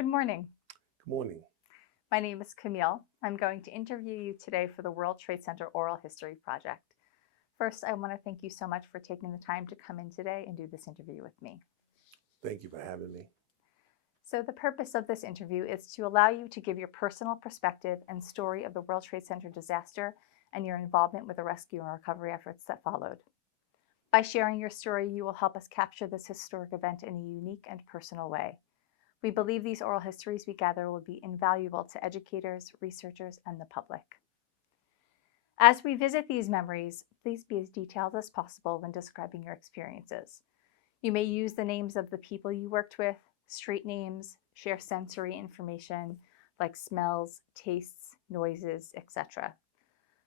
Good morning. Good morning. My name is Camille. I'm going to interview you today for the World Trade Center Oral History Project. First, I want to thank you so much for taking the time to come in today and do this interview with me. Thank you for having me. So, the purpose of this interview is to allow you to give your personal perspective and story of the World Trade Center disaster and your involvement with the rescue and recovery efforts that followed. By sharing your story, you will help us capture this historic event in a unique and personal way. We believe these oral histories we gather will be invaluable to educators, researchers, and the public. As we visit these memories, please be as detailed as possible when describing your experiences. You may use the names of the people you worked with, street names, share sensory information like smells, tastes, noises, etc.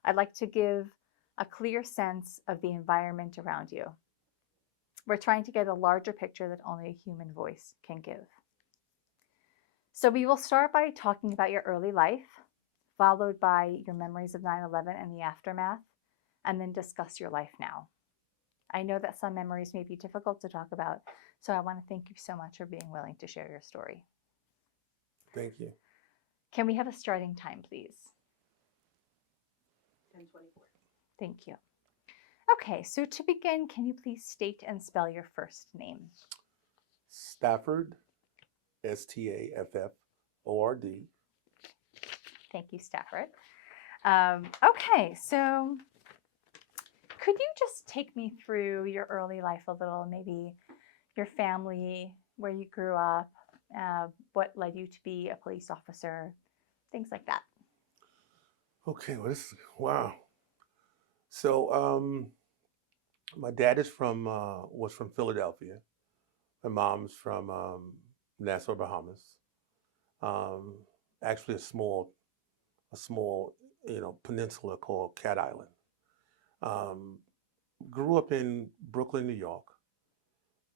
I'd like to give a clear sense of the environment around you. We're trying to get a larger picture that only a human voice can give. So we will start by talking about your early life, followed by your memories of 9/11 and the aftermath, and then discuss your life now. I know that some memories may be difficult to talk about, so I want to thank you so much for being willing to share your story. Thank you. Can we have a starting time, please? 10:24. Thank you. Okay, so to begin, can you please state and spell your first name? Stafford, Stafford. Thank you, Stafford. Okay, so could you just take me through your early life a little, maybe your family, where you grew up, what led you to be a police officer, things like that? Okay, well, wow. So, my dad was from Philadelphia. My mom's from Nassau, Bahamas. Um, Actually, a small, peninsula called Cat Island. Um, Grew up in Brooklyn, New York,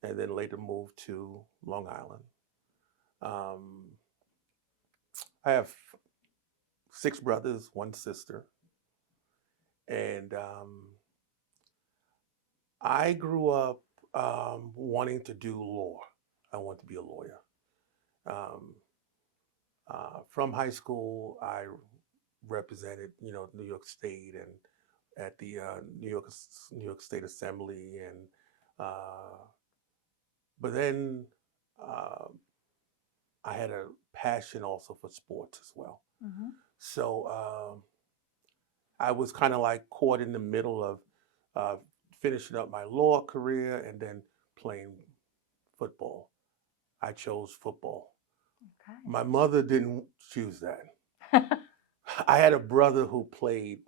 and then later moved to Long Island. Um, I have six brothers, one sister, and I grew up wanting to do law. I wanted to be a lawyer. Um, from high school, I represented, New York State and at the New York State Assembly, and uh, but then uh, I had a passion also for sports as well. Mm-hmm. So I was kind of like caught in the middle of uh, finishing up my law career and then playing football. I chose football. My mother didn't choose that. Okay. I had a brother who played,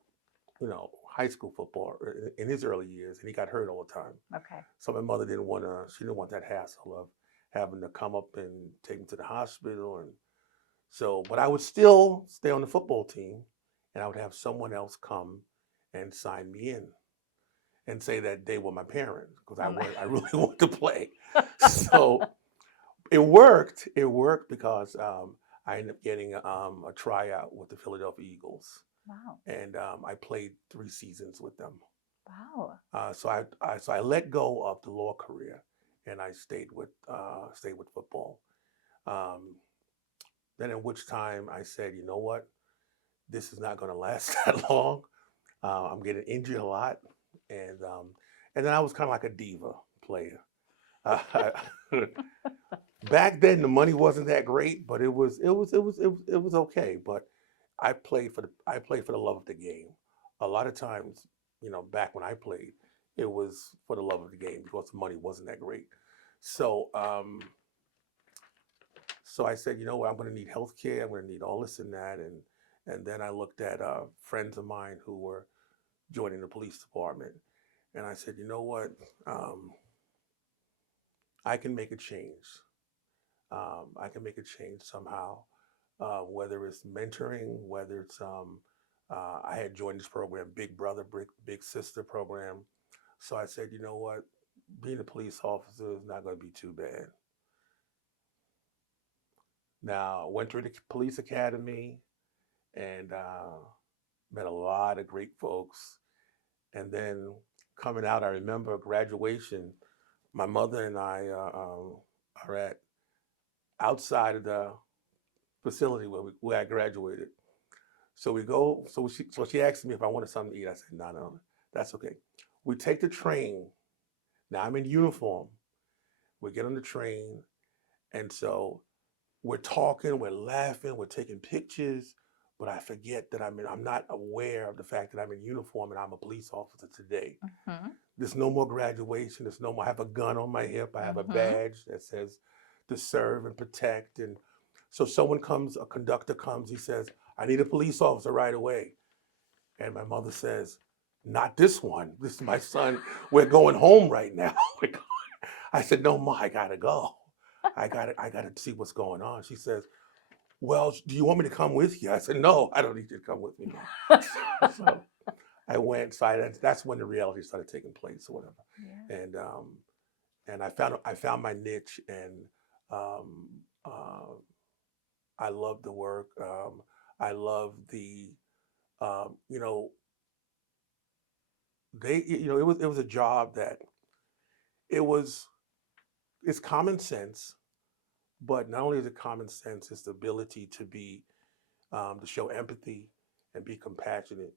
high school football in his early years, and he got hurt all the time. Okay. So my mother didn't want to. She didn't want that hassle of having to come up and take him to the hospital, and so. But I would still stay on the football team, and I would have someone else come and sign me in and say that they were my parents because Oh my. I really wanted to play. So it worked. It worked because I ended up getting a tryout with the Philadelphia Eagles, Wow. and I played 3 seasons with them. Wow. So I let go of the law career, and I stayed with football. Um, then at which time I said, you know what, this is not going to last that long. I'm getting injured a lot, and um, and then I was kind of like a diva player. Uh, Back then, the money wasn't that great, but it was okay. But I played for the love of the game. A lot of times, back when I played, it was for the love of the game because the money wasn't that great. So so I said, you know what, I'm going to need health care. I'm going to need all this and that, and then I looked at friends of mine who were joining the police department, and I said, you know what, um, I can make a change. I can make a change somehow, whether it's mentoring, whether it's I had joined this program, Big Brother, Big Sister program. So I said, you know what, being a police officer is not going to be too bad. Now, I went through the police academy and met a lot of great folks. And then coming out, I remember graduation. My mother and I are at outside of the facility where I graduated. So we go. So she asked me if I wanted something to eat. I said, no, no, that's okay. We take the train. Now I'm in uniform. We get on the train, and so we're talking, we're laughing, we're taking pictures, but I forget that I'm not aware of the fact that I'm in uniform and I'm a police officer today. Mm-hmm. There's no more graduation. There's no more. I have a gun on my hip. I have a Mm-hmm. badge that says to serve and protect. And so someone comes, a conductor comes. He says, "I need a police officer right away." And my mother says, "Not this one. This is my son. We're going home right now." I said, "No, Ma, I gotta go. I gotta see what's going on." She says, "Well, do you want me to come with you?" I said, "No, I don't need you to come with me, Mom." So I went. That's when the reality started taking place, or whatever. Yeah. And I found my niche, and um, uh, I love the work. I love the you know it was a job that it was it's common sense, but not only is it common sense, it's the ability to show empathy and be compassionate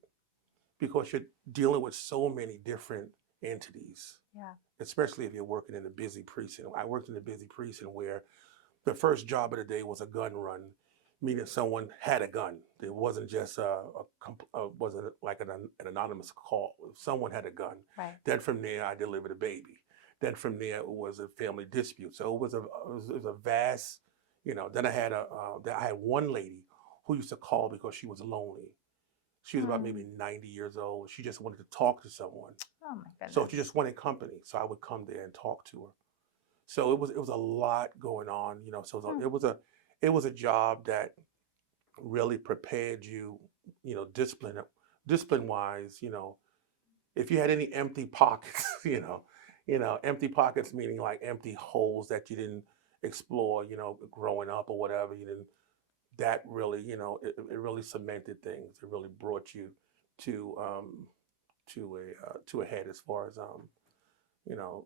because you're dealing with so many different entities, Yeah. especially if you're working in a busy precinct. I worked in a busy precinct where the first job of the day was a gun run, meaning someone had a gun. It wasn't just wasn't like an anonymous call. Someone had a gun. Right. Then from there, I delivered a baby. Then from there, it was a family dispute. So it was a vast, Then I had one lady who used to call because she was lonely. She was about maybe Mm. 90 years old. She just wanted to talk to someone. Oh my So she goodness. just wanted company. So I would come there and talk to her. So it was a lot going on. So Hmm. it was a job that really prepared you, discipline wise. If you had any empty pockets, empty pockets meaning like empty holes that you didn't explore, growing up or whatever. You didn't. That really, it really cemented things. It really brought you to to a head as far as you know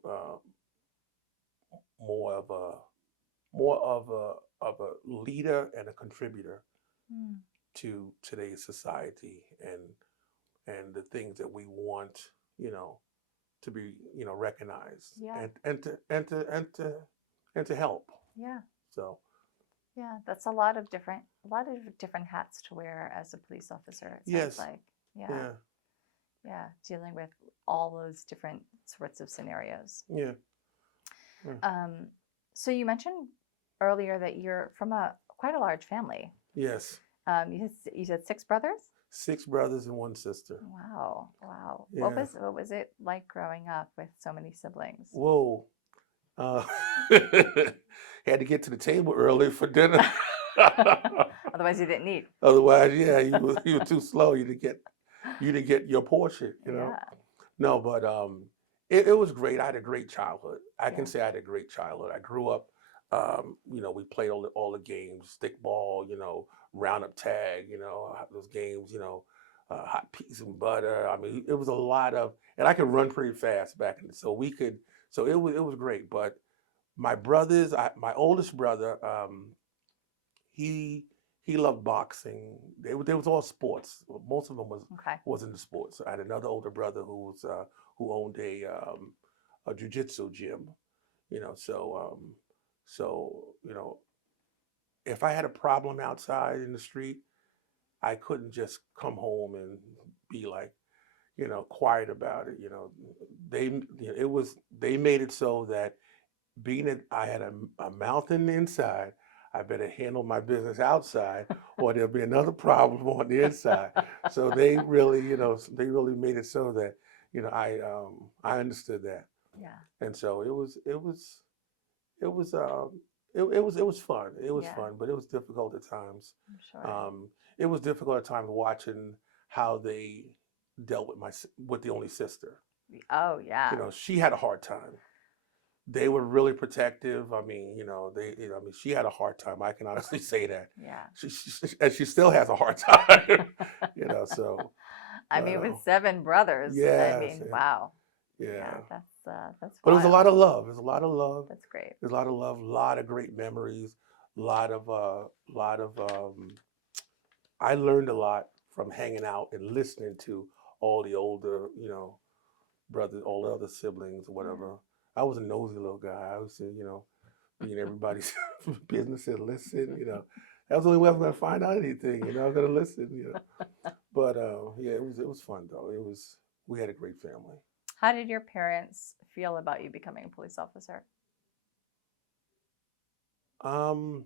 more of a more of a leader and a contributor Mm. to today's society and the things that we want, to be, recognized Yeah. and to help. Yeah. So Yeah. That's a lot of different hats to wear as a police officer. It sounds yes, like. Yeah. yeah, Yeah. Dealing with all those different sorts of scenarios. yeah, yeah. Um, so you mentioned earlier that you're from a quite a large family. Yes. You said six brothers? 6 brothers and 1 sister. Wow. Wow. What Yeah. was it like growing up with so many siblings? Whoa. Uh, had to get to the table early for dinner. Otherwise you didn't eat. Otherwise, yeah, you were too slow. You didn't get your portion. Yeah. No, but it was great. I had a great childhood. I can Yeah. say I had a great childhood. I grew up. We played all the games, stickball, roundup tag, those games, hot peas and butter. I mean, it was a lot of, and I could run pretty fast back in. So it was great. But my oldest brother, he he loved boxing. They was all sports. Most of them Okay. was into sports. I had another older brother who owned a jujitsu gym. So if I had a problem outside in the street, I couldn't just come home and be like quiet about it. They made it so that being that I had a mouth in the inside, I better handle my business outside, or there'll be another problem on the inside. So they really made it so that I understood that, Yeah. and so it was fun. It was Yeah. fun, but it was difficult at times. I'm sure. Um, it was difficult at times watching how they dealt with the only sister. Oh yeah. She had a hard time. They were really protective. I mean, she had a hard time. I can honestly say that. Yeah. And she still has a hard time. So, I but mean, with seven brothers, I yes, mean, wow. yeah. Yeah, that's But it was a wild. lot of love. There's a lot of love. That's great. There's a lot of love. A lot of great memories. lot of. I learned a lot from hanging out and listening to all the older, brothers, all the other siblings or Yeah. whatever. I was a nosy little guy. I was, be in everybody's business and listen. That was the only way I was gonna find out anything. I was gonna listen. But yeah, it was fun though. We had a great family. How did your parents feel about you becoming a police officer? Um,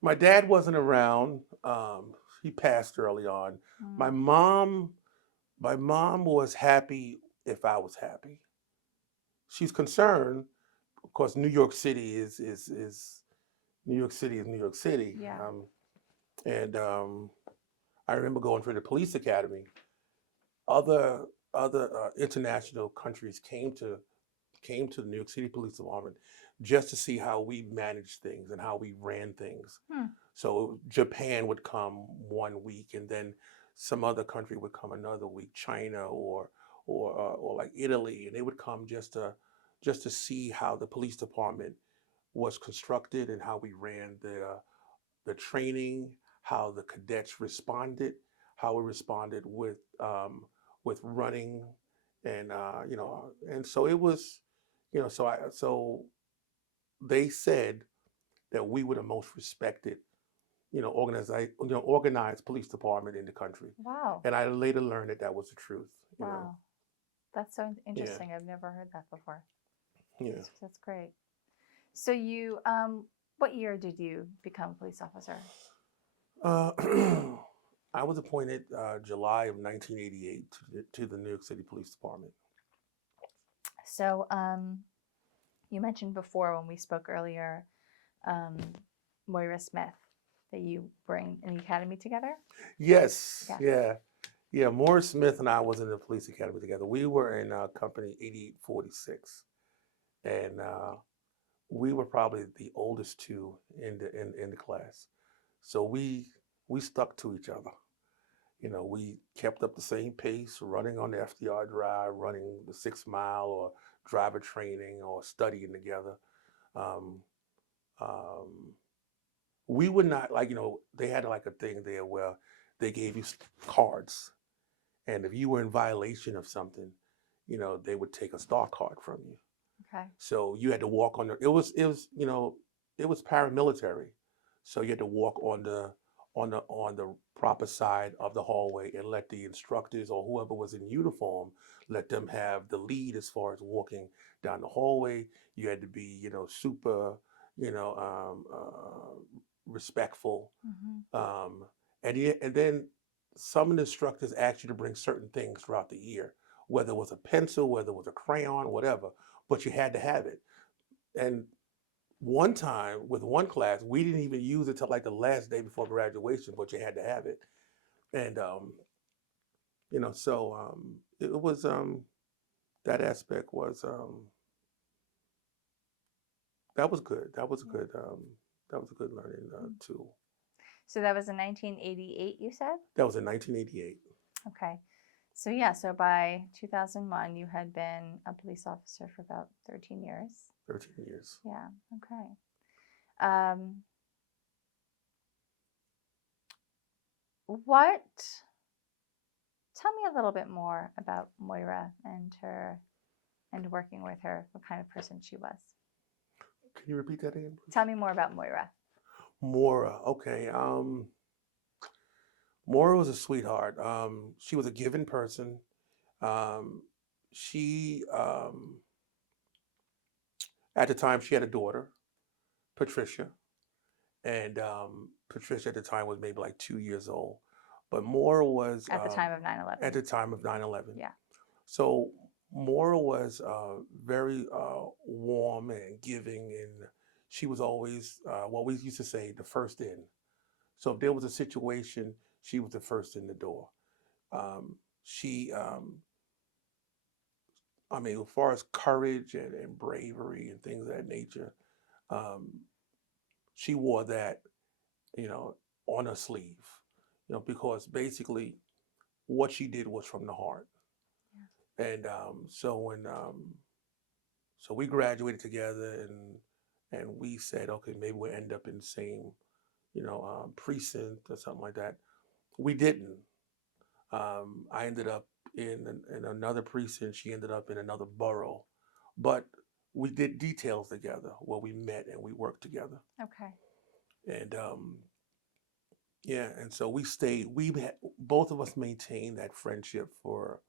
my dad wasn't around. He passed early on. My Mm, mom, my mom was happy if I was happy. She's concerned. Of course, New York City is New York City is New York City. yeah. And I remember going through the police academy. Other international countries came to the New York City Police Department just to see how we managed things and how we ran things. Hmm. So Japan would come one week, and then some other country would come another week, China or like Italy, and they would come just to see how the police department was constructed and how we ran the training, how the cadets responded, how we responded with running, and so it was, so they said that we were the most respected, organized police department in the country, Wow. and I later learned that that was the truth. Wow. That's so Yeah, interesting. I've never heard that before. yeah. That's great. So what year did you become a police officer? Uh, I was appointed July of 1988 to the New York City Police Department. So you mentioned before when we spoke earlier, um, Moira Smith, that you bring in the academy together. Yes, Yes. yeah, yeah. Morris Smith and I was in the police academy together. We were in company 8846, and we were probably the oldest two in the class. So we stuck to each other. We kept up the same pace, running on the FDR drive, running the 6 mile or driver training or studying together. Um, um, we would not like, they had like a thing there where they gave you cards, and if you were in violation of something, they would take a star card from you. Okay. So you had to walk on the. It was paramilitary, so you had to walk on the proper side of the hallway and let the instructors or whoever was in uniform let them have the lead as far as walking down the hallway. You had to be, super, respectful, Hmm. and then some of the instructors asked you to bring certain things throughout the year, whether it was a pencil, whether it was a crayon, whatever, but you had to have it. And one time with one class, we didn't even use it till like the last day before graduation, but you had to have it. And so it was that aspect was that was good. That was a Yeah. good learning Mm. tool. So that was in 1988, you said? That was in 1988. Okay. So by 2001, you had been a police officer for about 13 years. 13 years. Yeah. Okay. Um, what? Tell me a little bit more about Moira and working with her. What kind of person she was? Can you repeat that again, please? Tell me more about Moira. Mora. Okay. Mora was a sweetheart. She was a giving person. Um, she At the time she had a daughter, Patricia, and Patricia at the time was maybe like 2 years old. But Mora was At the time of at 9/11. the time of 9/11. Yeah. So Mora was very warm and giving, and she was always what we used to say, the first in. So if there was a situation, she was the first in the door. She, I mean, as far as courage and bravery and things of that nature, um, she wore that, you know, on her sleeve, because basically what she did was from the heart. Yeah. And so when So we graduated together, and we said, okay, maybe we'll end up in the same, precinct or something like that. We didn't. I ended up in another precinct. She ended up in another borough, but we did details together where we met and we worked together. Okay. And yeah, and so we stayed. Both of us maintained that friendship for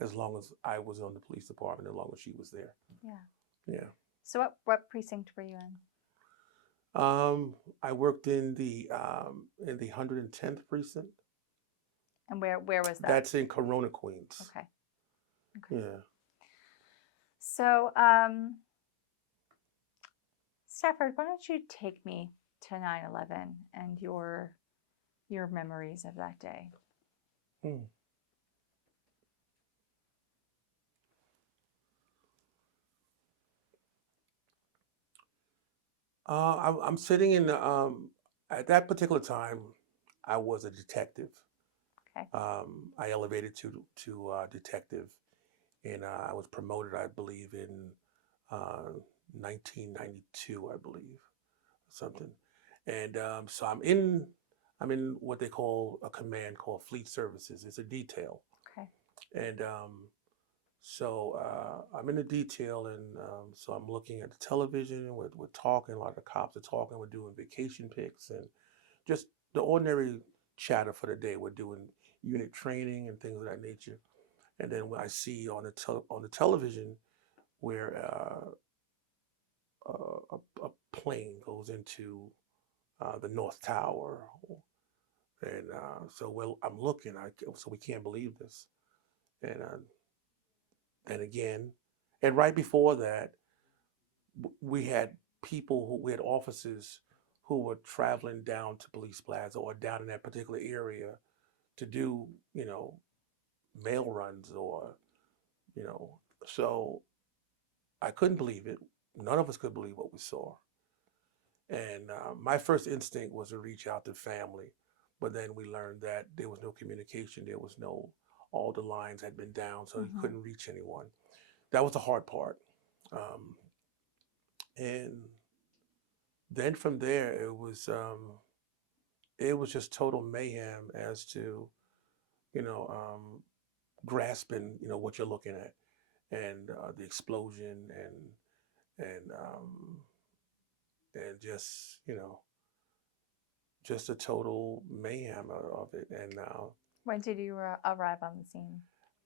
as long as I was on the police department, as long as she was there. Yeah. Yeah. So what precinct were you in? I worked in the 110th precinct. And where was that? That's in Corona, Queens. Okay. Okay. Yeah. So, Stafford, why don't you take me to 9/11 and your memories of that day? Hmm. I'm sitting in the at that particular time, I was a detective. Okay. I elevated to detective, and I was promoted, I believe, in uh, 1992, I believe, something. And so I'm in what they call a command called Fleet Services. It's a detail, Okay. and so I'm in the detail, and so I'm looking at the television. We're talking. A lot of the cops are talking. We're doing vacation pics and just the ordinary chatter for the day. We're doing unit training and things of that nature. And then when I see on the television where a plane goes into the North Tower, and I'm looking. So we can't believe this. And then again, and right before that, we had we had officers who were traveling down to Police Plaza or down in that particular area to do, mail runs or, you know, so I couldn't believe it. None of us could believe what we saw. And my first instinct was to reach out to family, but then we learned that there was no communication. All the lines had been down, so you Mm-hmm. couldn't reach anyone. That was the hard part. Um, and then from there, it was just total mayhem as to, you know, grasping, what you're looking at, and the explosion, and just a total mayhem of it. And When did you arrive on the scene?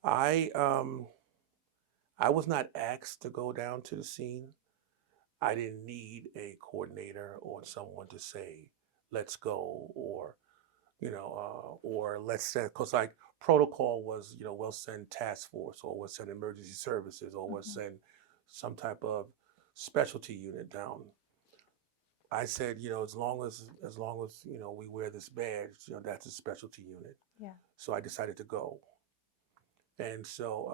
I um, I was not asked to go down to the scene. I didn't need a coordinator or someone to say, "Let's go," or let's send, because like protocol was, we'll send task force, or we'll send emergency services, or we'll Mm-hmm. send some type of specialty unit down. I said, as long as we wear this badge, that's a specialty unit. Yeah. So I decided to go, and so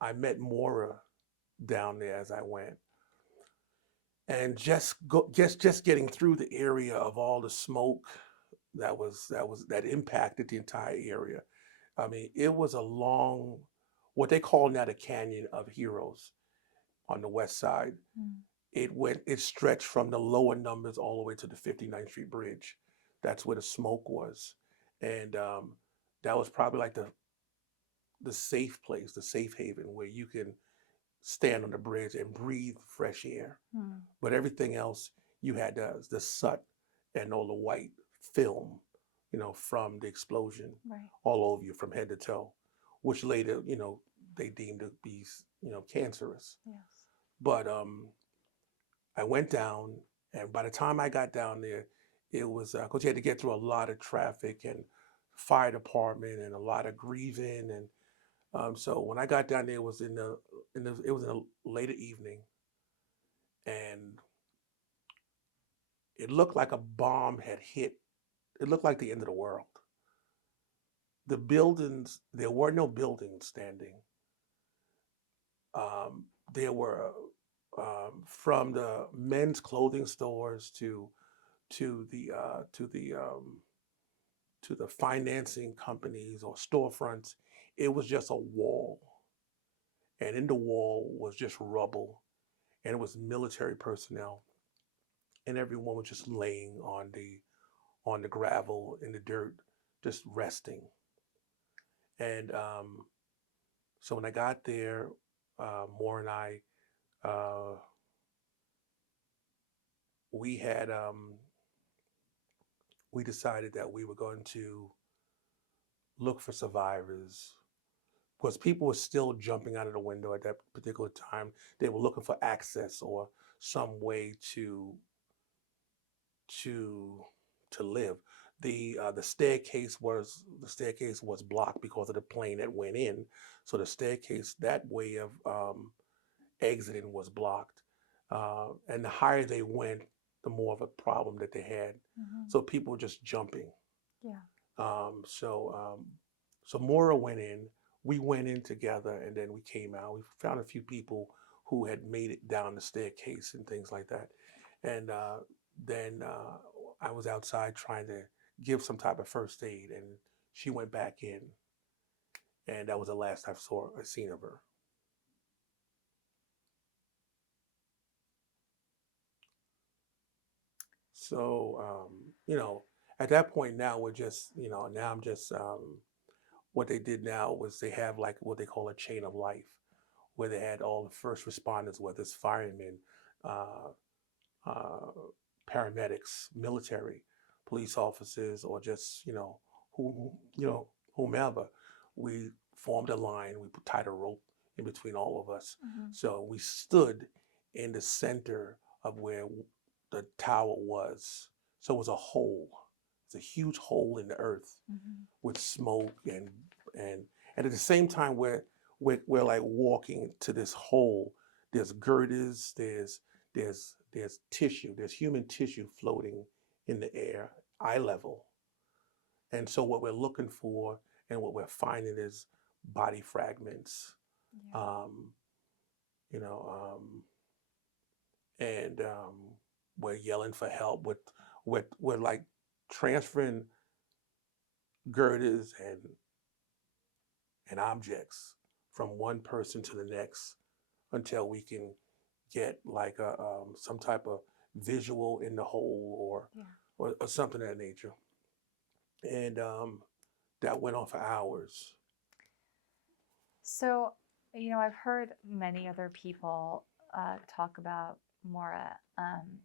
I met Mora down there as I went, and just getting through the area of all the smoke that impacted the entire area. I mean, it was a long, what they call now the Canyon of Heroes on the west side. Mm. It stretched from the lower numbers all the way to the 59th Street Bridge. That's where the smoke was. And that was probably like the safe place, the safe haven where you can stand on the bridge and breathe fresh air. Mm. But everything else, you had the soot and all the white film, from the explosion Right. all over you from head to toe, which later, they deemed to be, cancerous. Yes. But I went down, and by the time I got down there, it was because you had to get through a lot of traffic and fire department and a lot of grieving, and so when I got down there, it was in the later evening, and it looked like a bomb had hit. It looked like the end of the world. The buildings, there were no buildings standing. There were from the men's clothing stores to the uh, to the um, to the financing companies or storefronts. It was just a wall. and in the wall was just rubble, and it was military personnel, and everyone was just laying on the gravel in the dirt, just resting. And so when I got there, Moore and I, uh, we had we decided that we were going to look for survivors because people were still jumping out of the window at that particular time. They were looking for access or some way to to live. The staircase was blocked because of the plane that went in. So the staircase, that way of exiting, was blocked. And the higher they went, the more of a problem that they had. Hmm. So people were just jumping. Yeah. Um, so um, so Maura went in. We went in together, and then we came out. We found a few people who had made it down the staircase and things like that. And then I was outside trying to give some type of first aid, and she went back in, and that was the last I seen of her. So at that point now we're just now I'm just what they did now was they have like what they call a chain of life, where they had all the first responders, whether it's firemen, uh, uh, paramedics, military, police officers, or just who whomever. We formed a line. We tied a rope in between all of us, Hmm. so we stood in the center of where the tower was. So it was a hole. It's a huge hole in the earth Hmm. with smoke and and at the same time we're like walking to this hole. There's girders, there's tissue, there's human tissue floating in the air, eye level. And so what we're looking for and what we're finding is body fragments. Yeah. Um, you know, and we're yelling for help. We're like transferring girders and objects from one person to the next until we can get like some type of visual in the hole Yeah. or something of that nature. And that went on for hours. So, I've heard many other people talk about Maura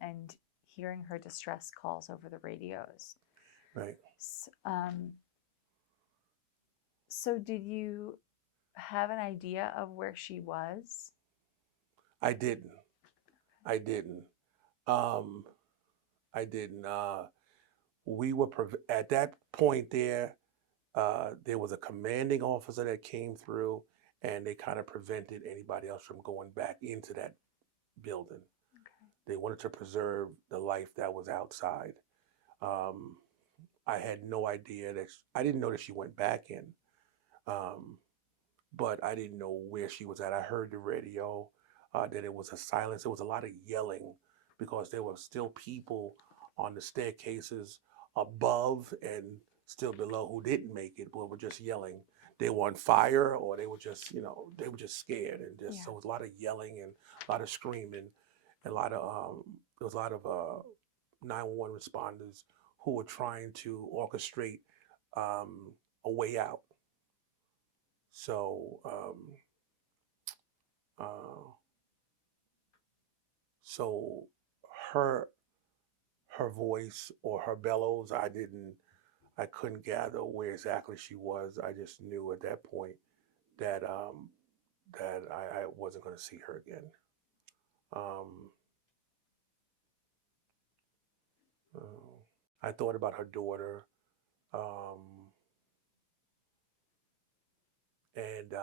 and hearing her distress calls over the radios. Right. S- Um, so, did you have an idea of where she was? I didn't. I didn't. Um, I didn't. We were at that point there. There was a commanding officer that came through, and they kind of prevented anybody else from going back into that building. Okay. They wanted to preserve the life that was outside. Um, I had no idea I didn't know that she went back in, um, but I didn't know where she was at. I heard the radio that it was a silence. There was a lot of yelling because there were still people on the staircases above and still below who didn't make it, but were just yelling. They were on fire, or they were just, they were just scared, and just Yeah. so it was a lot of yelling and a lot of screaming, and a lot of there was a lot of 911 responders who were trying to orchestrate a way out. So, uh, so her her voice or her bellows, I couldn't gather where exactly she was. I just knew at that point that I wasn't going to see her again. Um, uh, I thought about her daughter, um, and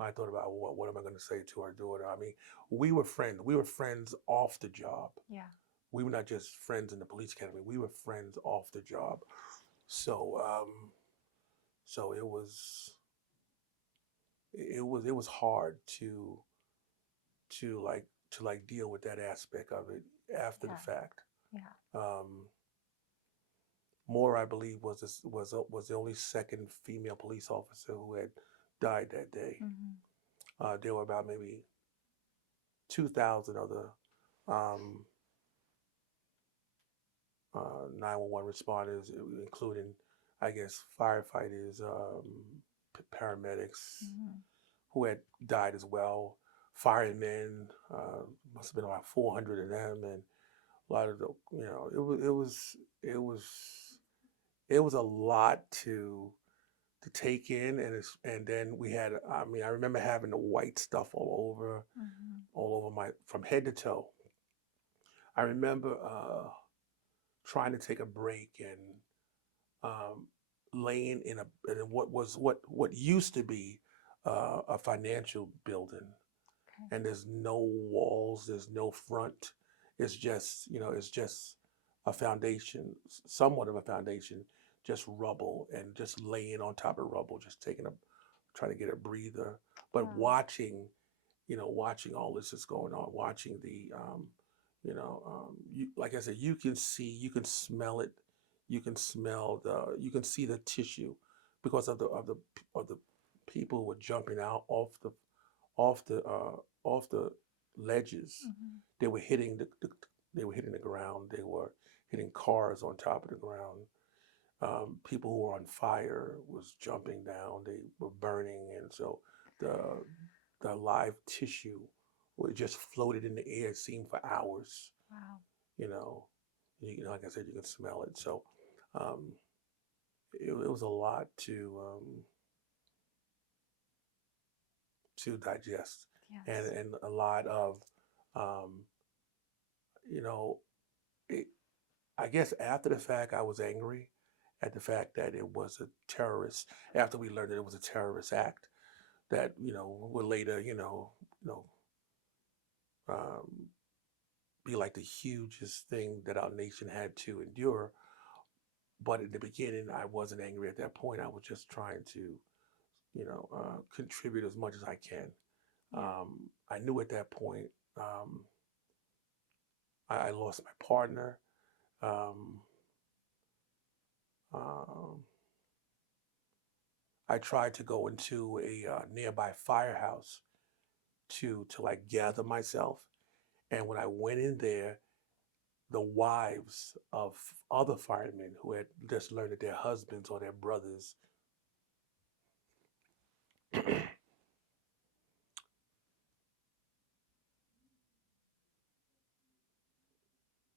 I thought about what am I going to say to our daughter. I mean, we were friends. We were friends off the job. Yeah. We were not just friends in the police academy. We were friends off the job. So so it was hard to deal with that aspect of it after the Yeah. fact. Yeah. Um, Moore, I believe, was the only second female police officer who had died that day. There were about maybe 2,000 other um, 911 responders, including, I guess, firefighters, paramedics who had died as well. Firemen, must have been about 400 of them, and a lot of the, it was a lot to take in, and then we had, I mean, I remember having the white stuff all over my, from head to toe. I remember trying to take a break and um, laying in what used to be a financial building, Okay. and there's no walls, there's no front. It's just, it's just a foundation, somewhat of a foundation, just rubble, and just laying on top of rubble, just trying to get a breather, but Wow. watching all this is going on, watching like I said, you can see, you can smell it, you can see the tissue because of the people who were jumping out off the uh, off the ledges. They were hitting they were hitting the ground. They were hitting cars on top of the ground. People who were on fire was jumping down. They were burning, and so the the live tissue would just floated in the air. It seemed for hours. Wow. You know, like I said, you can smell it. So um, it was a lot to digest, Yes. and a lot of um, you know, it, I guess after the fact, I was angry at the fact that it was a terrorist. After we learned that it was a terrorist act, that would later um, be like the hugest thing that our nation had to endure. But in the beginning, I wasn't angry at that point. I was just trying to contribute as much as I can. Yeah. I knew at that point I lost my partner. Um, um, I tried to go into a nearby firehouse to like gather myself. And when I went in there, the wives of other firemen who had just learned that their husbands or their brothers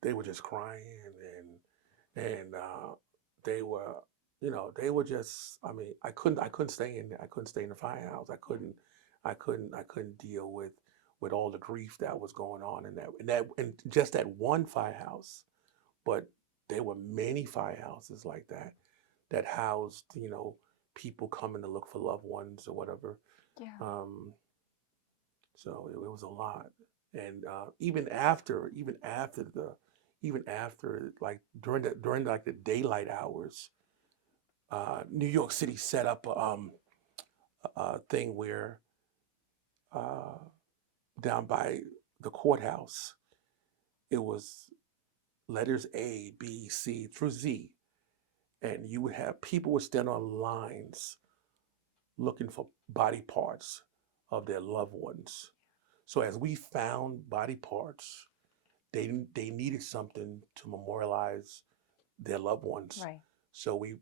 they were just crying, and they were they were just, I mean, I couldn't stay in there. I couldn't stay in the firehouse. I couldn't deal with all the grief that was going on in just that one firehouse. But there were many firehouses like that that housed people coming to look for loved ones or whatever. Yeah. um so it was a lot. And even after, like, during like the daylight hours, New York City set up a thing where uh, down by the courthouse, it was letters A, B, C through Z, and you would have people would stand on lines looking for body parts of their loved ones. So as we found body parts, they needed something to memorialize their loved ones. Right. So we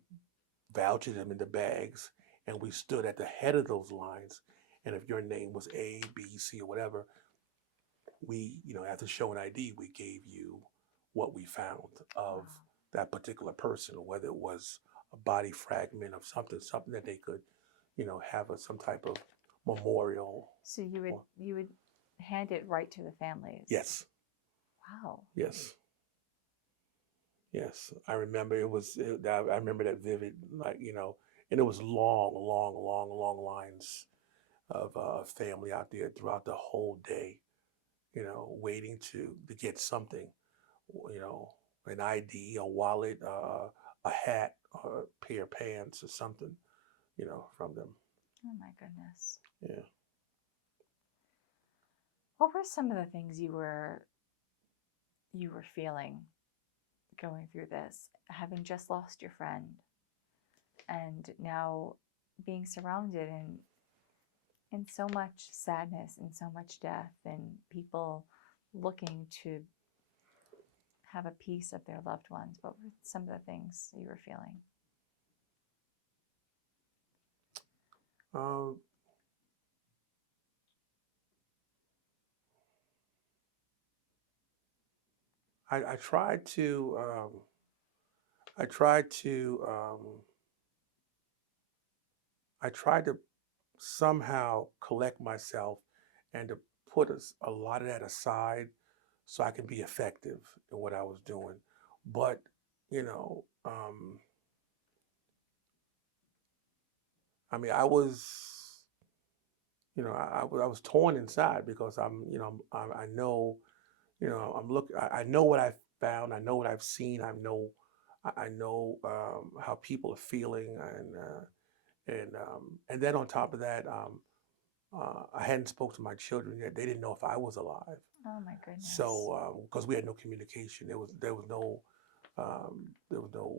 vouched them in the bags, and we stood at the head of those lines. And if your name was A, B, C, or whatever, we, after showing ID, we gave you what we found of Wow. that particular person, or whether it was a body fragment of something that they could, have some type of memorial. So you would hand it right to the families. Yes, Wow. yes, yes. I remember I remember that vivid, like, and it was long, long, long, long lines of family out there throughout the whole day, waiting to get something, you know, an ID, a wallet, a hat, or a pair of pants, or something, from them. Oh my goodness. Yeah. What were some of the things you were feeling going through this, having just lost your friend and now being surrounded and And so much sadness and so much death and people looking to have a piece of their loved ones. What were some of the things you were feeling? Um, I tried to I tried to I tried to somehow collect myself and to put a lot of that aside so I can be effective in what I was doing. But you know, I mean, I was torn inside because I know, I know what I found, I know what I've seen, I know how people are feeling, and then on top of that, I hadn't spoke to my children yet. They didn't know if I was alive. Oh my goodness. So, because we had no communication, there was no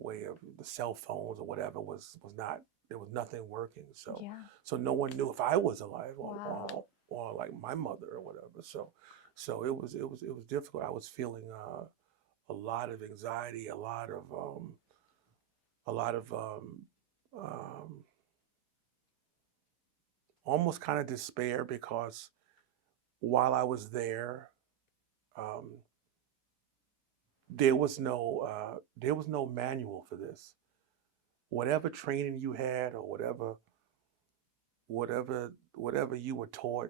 way of the cell phones or whatever was not there was nothing working. Yeah. So no one knew if I was alive Wow. or like my mother or whatever. So it was difficult. I was feeling a lot of anxiety, a lot of um, almost kind of despair because while I was there, um, there was no manual for this. Whatever training you had or whatever you were taught,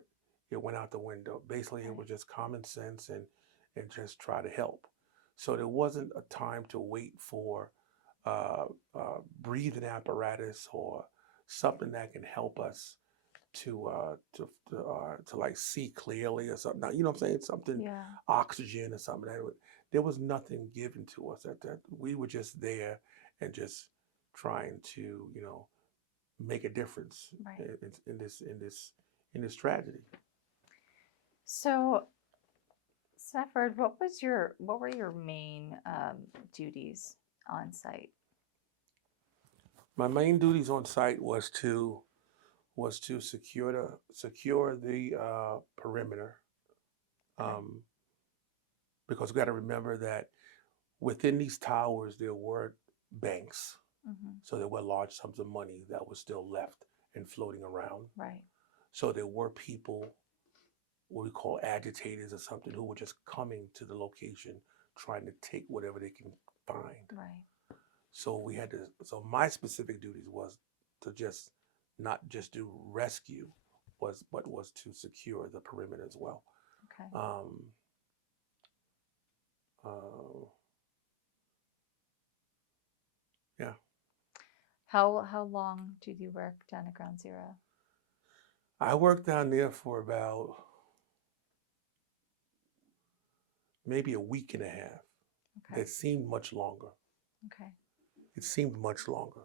it went out the window. Basically, it Right. was just common sense and just try to help. So there wasn't a time to wait for uh, breathing apparatus or something that can help us to like see clearly or something. Now, you know what I'm saying? Something Yeah. oxygen or something. There was nothing given to us at that. We were just there and just trying to make a difference Right. in this tragedy. So, Stafford, what were your main duties on site? My main duties on site was to secure the perimeter, Okay. um, because we got to remember that within these towers there were banks, Hmm. so there were large sums of money that was still left and floating around. Right. So there were people, what we call agitators or something, who were just coming to the location trying to take whatever they can find. Right. So my specific duties was to just not just do rescue, but was to secure the perimeter as well. Okay. Um, uh, yeah, How long did you work down at Ground Zero? I worked down there for about maybe a week and a half. Okay. That seemed much longer. Okay. It seemed much longer.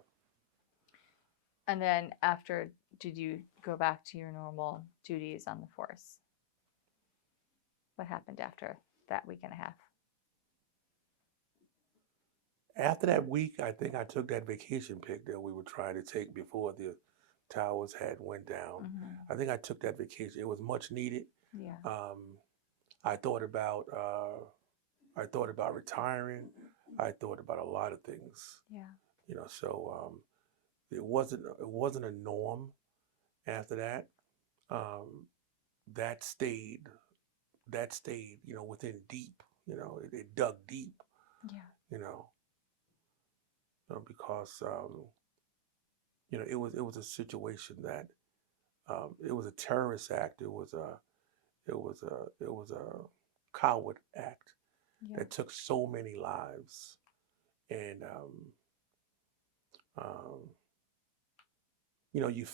And then after, did you go back to your normal duties on the force? What happened after that week and a half? After that week, I think I took that vacation pic that we were trying to take before the towers had went down. Hmm. I think I took that vacation. It was much needed. Yeah. Um, I thought about retiring. I thought about a lot of things. Yeah. So it wasn't a norm after that. Um, that stayed within deep. It dug deep. Yeah. You know, because it was a situation that it was a terrorist act. It was a coward act Yeah. that took so many lives, and um, you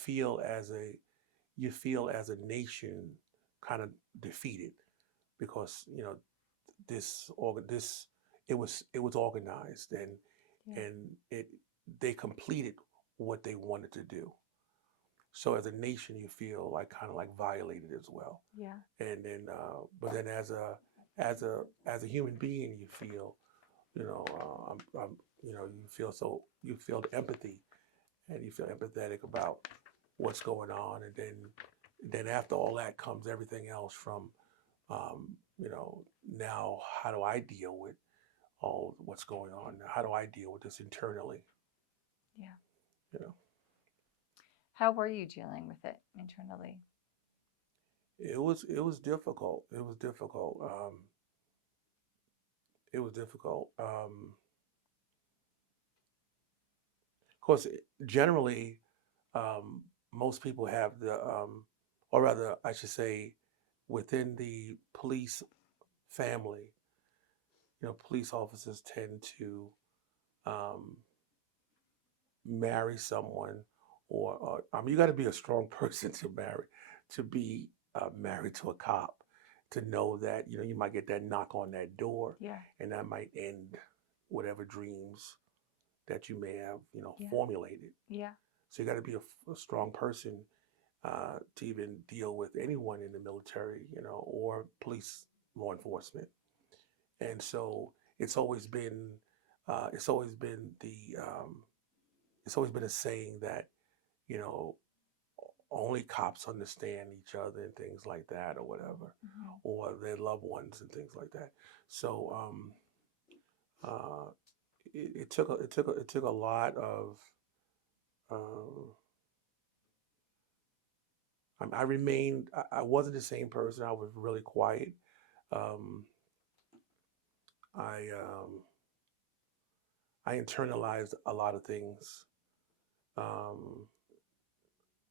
feel as a nation kind of defeated because this it was organized Yeah. and they completed what they wanted to do. So as a nation, you feel like kind of like violated as well. Yeah. And then, but then as a human being, you feel, you feel empathy and you feel empathetic about what's going on. And then Then after all that comes everything else from, now how do I deal with all what's going on? How do I deal with this internally? Yeah. You know, How were you dealing with it internally? it was difficult. It was difficult. It was difficult. Of course, generally, um, most people have or rather, I should say, within the police family, police officers tend to um, marry someone, or I mean, you got to be a strong person to be married to a cop, to know that you might get that knock on that door, Yeah. and that might end whatever dreams that you may have Yeah. formulated. Yeah. So you got to be a strong person to even deal with anyone in the military, or police, law enforcement. And so it's always been it's always been a saying that you know only cops understand each other and things like that, or whatever, Mhm. or their loved ones and things like that. So uh, it took a lot of. Uh, I remained. I wasn't the same person. I was really quiet. Um, I I internalized a lot of things, um,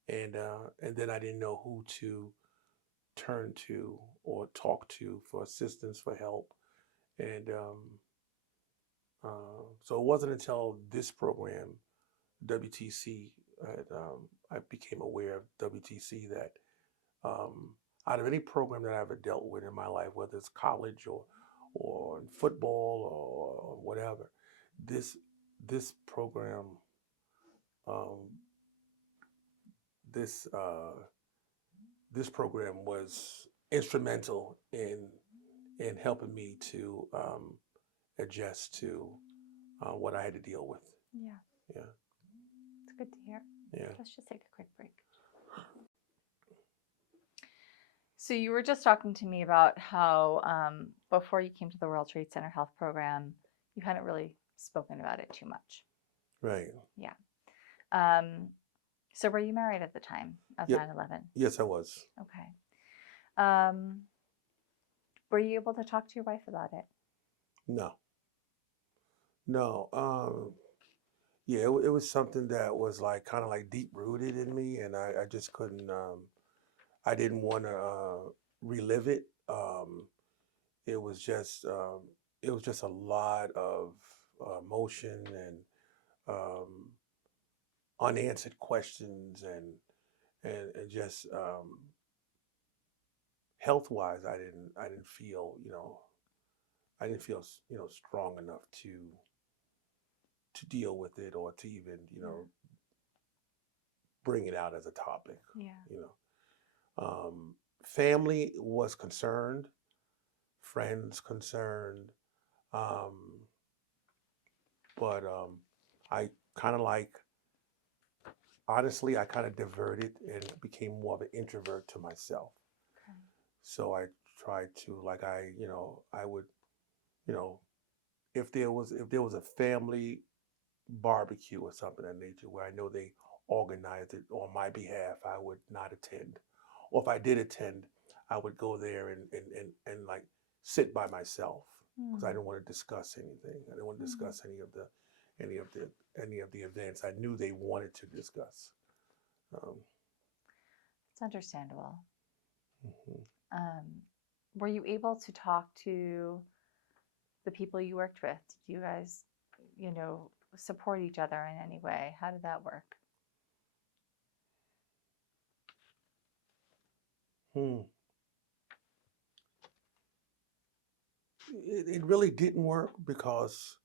and then I didn't know who to turn to or talk to for assistance, for help, and so it wasn't until this program, WTC, I became aware of WTC, that um, out of any program that I ever dealt with in my life, whether it's college or in football or whatever, this this program, um, this this program was instrumental in helping me to adjust to what I had to deal with. Yeah. Yeah, It's good to hear. yeah, Let's just take a quick break. So you were just talking to me about how before you came to the World Trade Center Health Program, you hadn't really spoken about it too much. right. Yeah. Um, so were you married at the time of Yep. 9/11? Yes, I was. Okay. Um, were you able to talk to your wife about it? No, no. Yeah, it was something that was like kind of like deep rooted in me, and I just couldn't. I didn't want to relive it. It was just um, it was just a lot of emotion and um, unanswered questions, and just health wise, I didn't feel strong enough to deal with it, or to even Yeah. bring it out as a topic. Yeah. You family was concerned, friends concerned, um, but I kind of like honestly, I kind of diverted and became more of an introvert to myself. Okay. So I tried to, like, I would, you know, if there was a family barbecue or something of that nature where I know they organized it on my behalf, I would not attend. Or if I did attend, I would go there and like sit by myself, because I Hmm. didn't want to discuss anything. I didn't want to Hmm. discuss any of the any of the events I knew they wanted to discuss. Um, It's understandable. mhm. Um, were you able to talk to the people you worked with? Did you guys, support each other in any way? How did that work? Hmm. It really didn't work because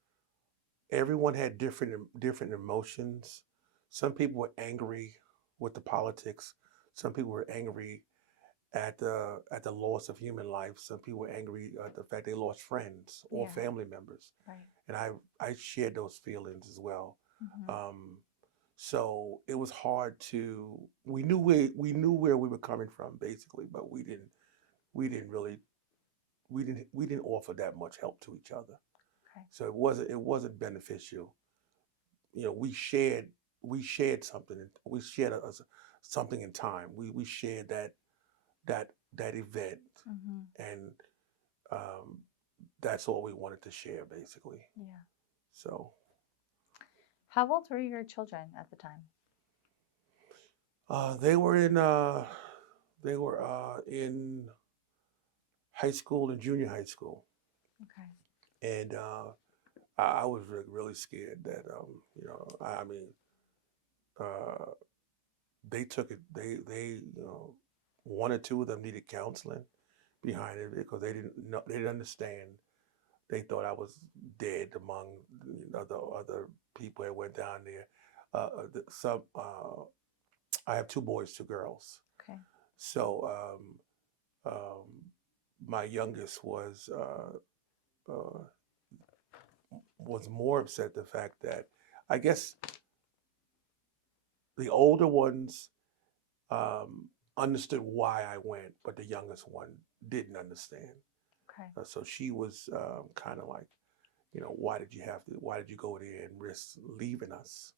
everyone had different emotions. Some people were angry with the politics. Some people were angry at the loss of human life. Some people were angry at the fact they lost friends or Yeah. family members, Right. and I shared those feelings as well. Hmm. Um, So it was hard to. We knew where we were coming from basically, but we didn't really we didn't offer that much help to each other. Okay. So it wasn't beneficial. You know, we shared something. We shared something in time. We shared that event, Hmm. and um, that's all we wanted to share basically. Yeah. So How old were your children at the time? they were in high school and junior high school, Okay. and I was really scared that you know I mean uh, they took it they you know one or two of them needed counseling behind it because they didn't understand. They thought I was dead among other people that went down there. Some I have two boys, two girls. Okay. So my youngest was more upset the fact that I guess the older ones understood why I went, but the youngest one didn't understand. Okay. So she was kind of like, you know, why did you go there and risk leaving us?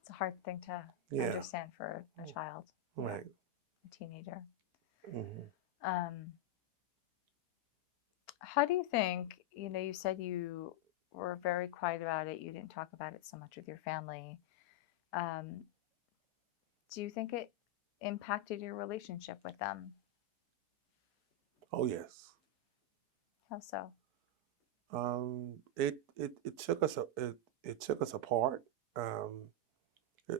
It's a hard thing to Yeah, understand for a child. Yeah, right. a teenager. Hmm. Um, how do you think, you said you were very quiet about it. You didn't talk about it so much with your family. Um, do you think it impacted your relationship with them? Oh yes. How so? It took it took us apart. Um,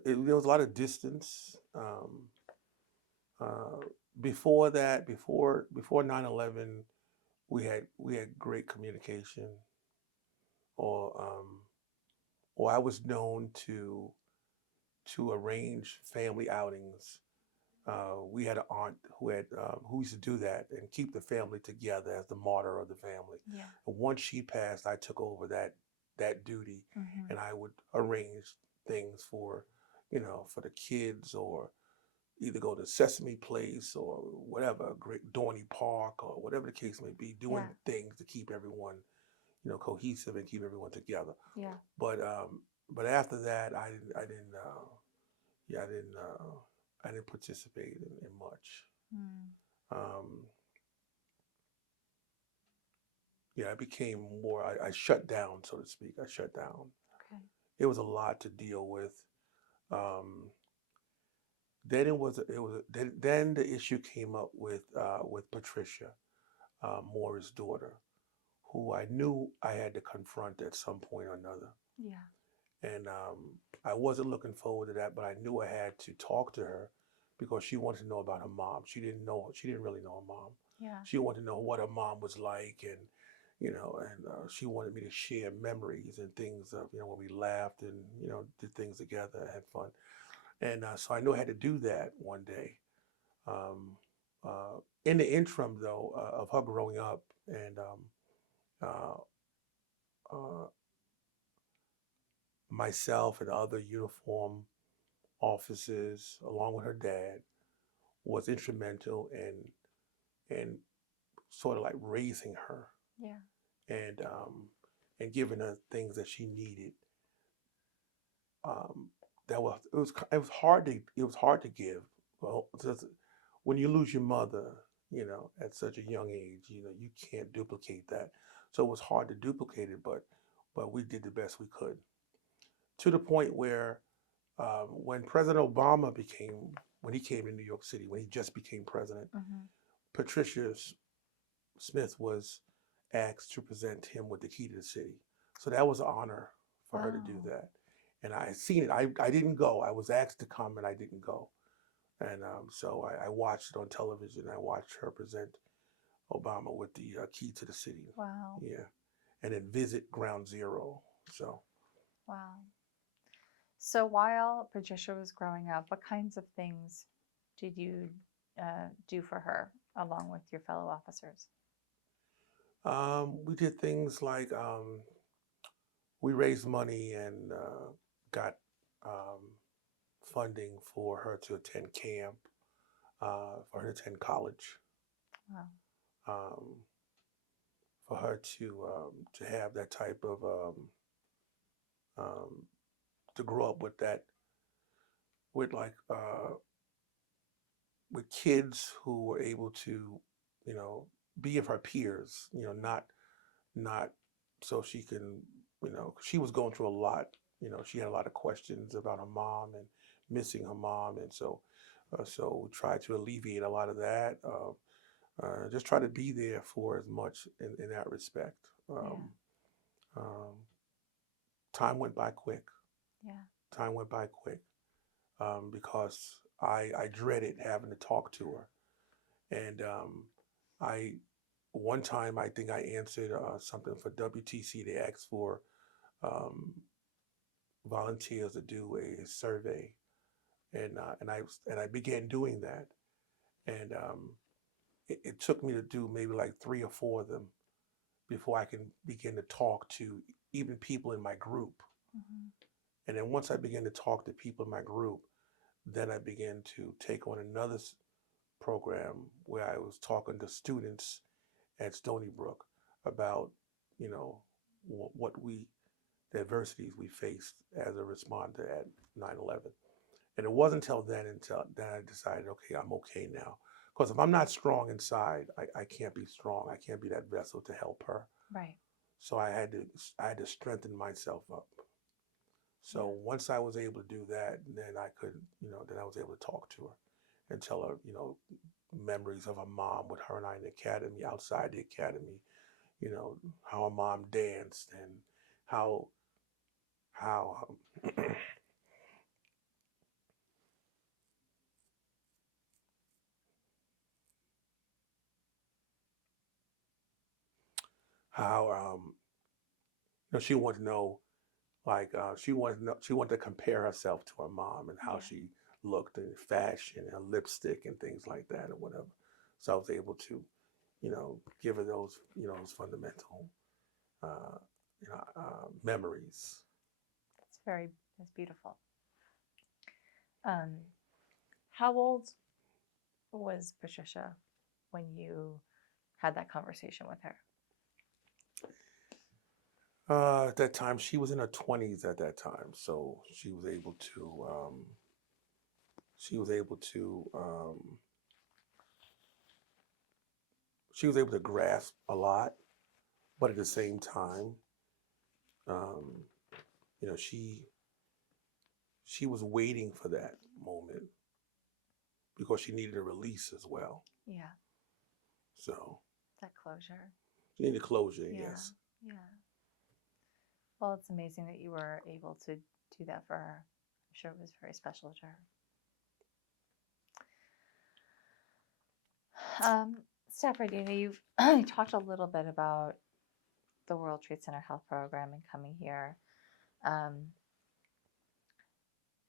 there was a lot of distance. Uh, Before that, before 9/11, we had great communication. Or or I was known to arrange family outings. We had an aunt who used to do that and keep the family together as the martyr of the family. Yeah. And once she passed, I took over that duty, Hmm. and I would arrange things for, you know, for the kids, or either go to Sesame Place or whatever, Great Dorney Park or whatever the case may be, doing Yeah. things to keep everyone, you know, cohesive and keep everyone together. Yeah. But after that, yeah, I didn't participate in much. Mm. Um, yeah, I became more. I shut down, so to speak. I shut down. Okay. It was a lot to deal with. Um, then it was then the issue came up with Patricia, Moore's daughter, who I knew I had to confront at some point or another. Yeah. And I wasn't looking forward to that, but I knew I had to talk to her because she wanted to know about her mom. She didn't really know her mom. Yeah. She wanted to know what her mom was like, and you know, and she wanted me to share memories and things of, you know, when we laughed and, you know, did things together, had fun. And so I knew I had to do that one day. Um, in the interim, though, of her growing up and uh, uh, myself and other uniform officers, along with her dad, was instrumental in sort of like raising her Yeah. and giving her things that she needed. Um, it was hard to give. Well, just when you lose your mother, you know, at such a young age, you know, you can't duplicate that. So it was hard to duplicate it, but we did the best we could, to the point where when President Obama when he came to New York City, when he just became president, Hmm. Patricia Smith was asked to present him with the key to the city. So that was an honor for her to do Wow. that. And I seen it. I didn't go. I was asked to come and I didn't go. And so I watched it on television. I watched her present Obama with the key to the city. Wow. Yeah. And then visit Ground Zero. So Wow. So while Patricia was growing up, what kinds of things did you do for her along with your fellow officers? we did things like we raised money and got um, funding for her to attend camp, for her to attend college, Wow. um, for her to have that type of um, to grow up with that with like with kids who were able to, you know, be of her peers, you know, not so she can, you know, she was going through a lot. You know, she had a lot of questions about her mom and missing her mom, and so we tried to alleviate a lot of that. Just try to be there for as much in that respect. Yeah. Um, Time went by quick. Yeah. Time went by quick because I dreaded having to talk to her, and I one time I think I answered something for WTC. They asked for um, volunteers to do a survey, and I began doing that, and it took me to do maybe like three or four of them before I can begin to talk to even people in my group. Hmm. And then once I began to talk to people in my group, then I began to take on another program where I was talking to students at Stony Brook about, you know, what the adversities we faced as a responder at 9/11. And it wasn't until then I decided, okay, I'm okay now. Because if I'm not strong inside, I can't be strong. I can't be that vessel to help her. Right. So I had to strengthen myself up. Yeah. So once I was able to do that, then I could, you know, then I was able to talk to her and tell her, you know, memories of her mom with her and I in the academy, outside the academy, you know, how her mom danced and how how how you know, she wanted to know like she wanted to compare herself to her mom and how Yeah. she looked in fashion and lipstick and things like that or whatever. So I was able to, you know, give her those, you know, those fundamental uh, memories. That's beautiful. Um, how old was Patricia when you had that conversation with her? At that time, she was in her 20s at that time, so she was able to she was able to grasp a lot, but at the same time, um, you know, she was waiting for that moment because she needed a release as well. Yeah. So That closure. she needed closure, Yeah. yes. Yeah. Well, it's amazing that you were able to do that for her. I'm sure it was very special to her. Stafford, you've you talked a little bit about the World Trade Center Health Program and coming here. Um,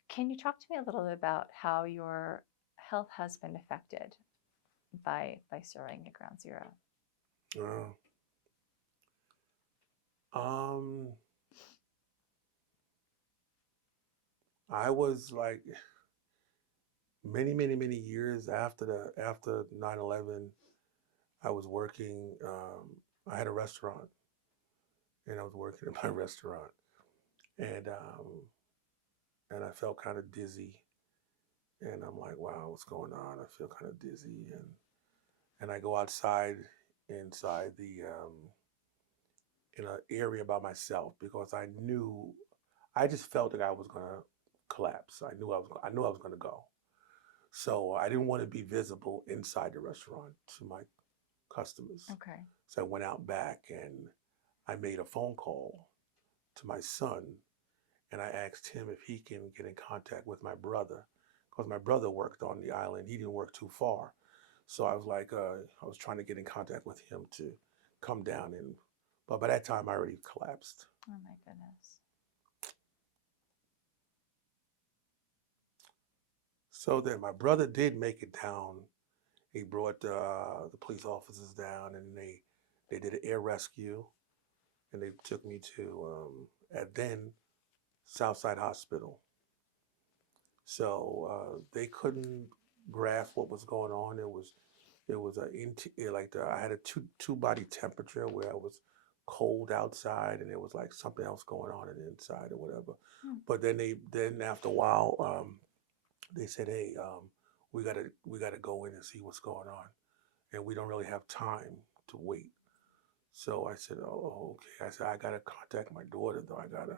can you talk to me a little bit about how your health has been affected by serving at Ground Zero? Uh, um, I was like many years after 9/11. I was working. I had a restaurant, and I was working at my restaurant, and and I felt kind of dizzy, and I'm like, wow, what's going on? I feel kind of dizzy, and I go outside inside the in an area by myself because I just felt that I was gonna collapse. I knew I was gonna go. So I didn't want to be visible inside the restaurant to my customers. Okay. So I went out back and I made a phone call to my son and I asked him if he can get in contact with my brother because my brother worked on the island. He didn't work too far. So I was like, I was trying to get in contact with him to come down but by that time I already collapsed. Oh my goodness. So then my brother did make it down. He brought the police officers down and they did an air rescue and they took me to at then Southside Hospital. So they couldn't grasp what was going on. It was I had a two body temperature where I was cold outside and it was like something else going on in the inside or whatever. Hmm. But then after a while they said, hey, we gotta go in and see what's going on, and we don't really have time to wait. So I said, oh, okay. I said, I gotta contact my daughter though. I gotta,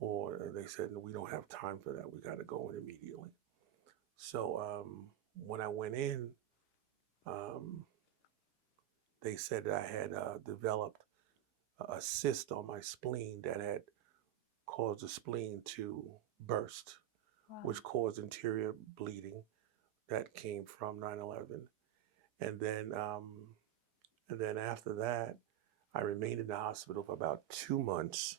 or they said, no, we don't have time for that. We gotta go in immediately. So when I went in, um, they said that I had developed a cyst on my spleen that had caused the spleen to burst, Wow. which caused interior bleeding that came from 9/11. And then, and then after that, I remained in the hospital for about 2 months.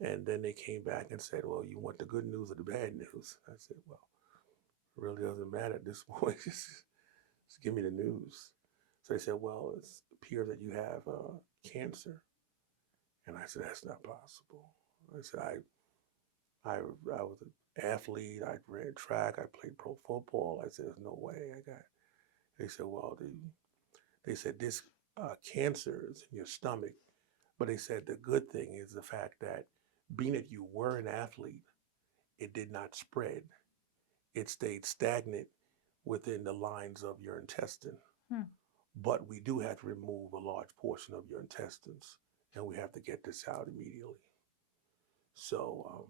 And then they came back and said, well, you want the good news or the bad news? I said, well, it really doesn't matter at this point. Just give me the news. So they said, well, it appears that you have cancer. And I said, that's not possible. I said, I was an athlete. I ran track. I played pro football. I said, there's no way I got. They said, well, they said this cancer is in your stomach. But they said the good thing is the fact that being that you were an athlete, it did not spread. It stayed stagnant within the lines of your intestine. Hmm. But we do have to remove a large portion of your intestines, and we have to get this out immediately. So,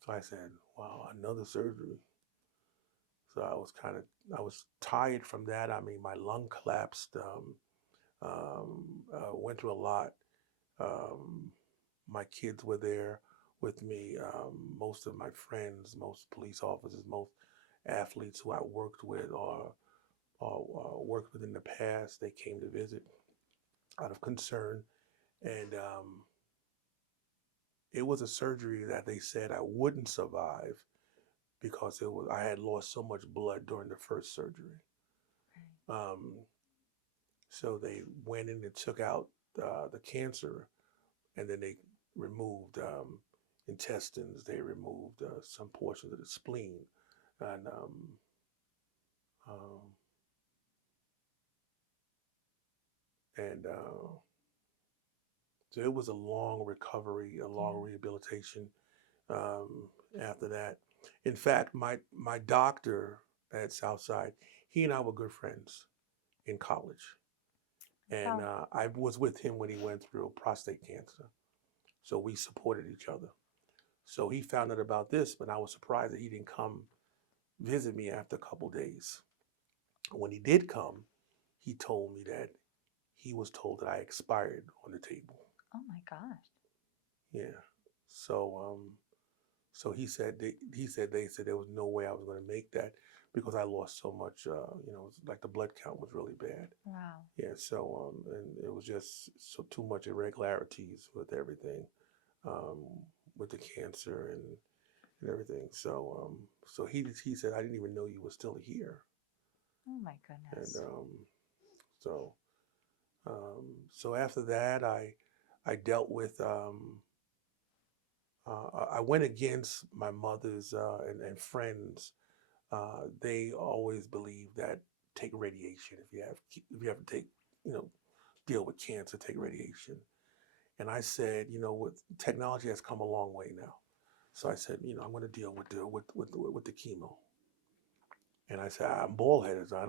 so I said, wow, another surgery. So I was tired from that. I mean, my lung collapsed. Went through a lot. Um, my kids were there with me. Most of my friends, most police officers, most athletes who I worked with or worked with in the past, they came to visit out of concern. And it was a surgery that they said I wouldn't survive because I had lost so much blood during the first surgery. Um, so they went in and took out the cancer, and then they removed intestines. They removed some portions of the spleen, and um, and so it was a long recovery, a long Yeah. rehabilitation um, after that. In fact, my doctor at Southside, he and I were good friends in college, and Wow. I was with him when he went through prostate cancer. So we supported each other. So he found out about this, but I was surprised that he didn't come visit me after a couple days. When he did come, he told me that he was told that I expired on the table. Oh my gosh. Yeah. So so he said they said there was no way I was going to make that because I lost so much. Like the blood count was really bad. Wow. Yeah. So and it was just so too much irregularities with everything, um, with the cancer and everything. So he said I didn't even know you were still here, Oh my and goodness. so so after that I dealt with I went against my mother's and friends. They always believe that take radiation if you have to take you know deal with cancer, take radiation. And I said, with technology has come a long way now. So I said, I'm going to deal with the chemo. And I said, I'm bald headed, so I'm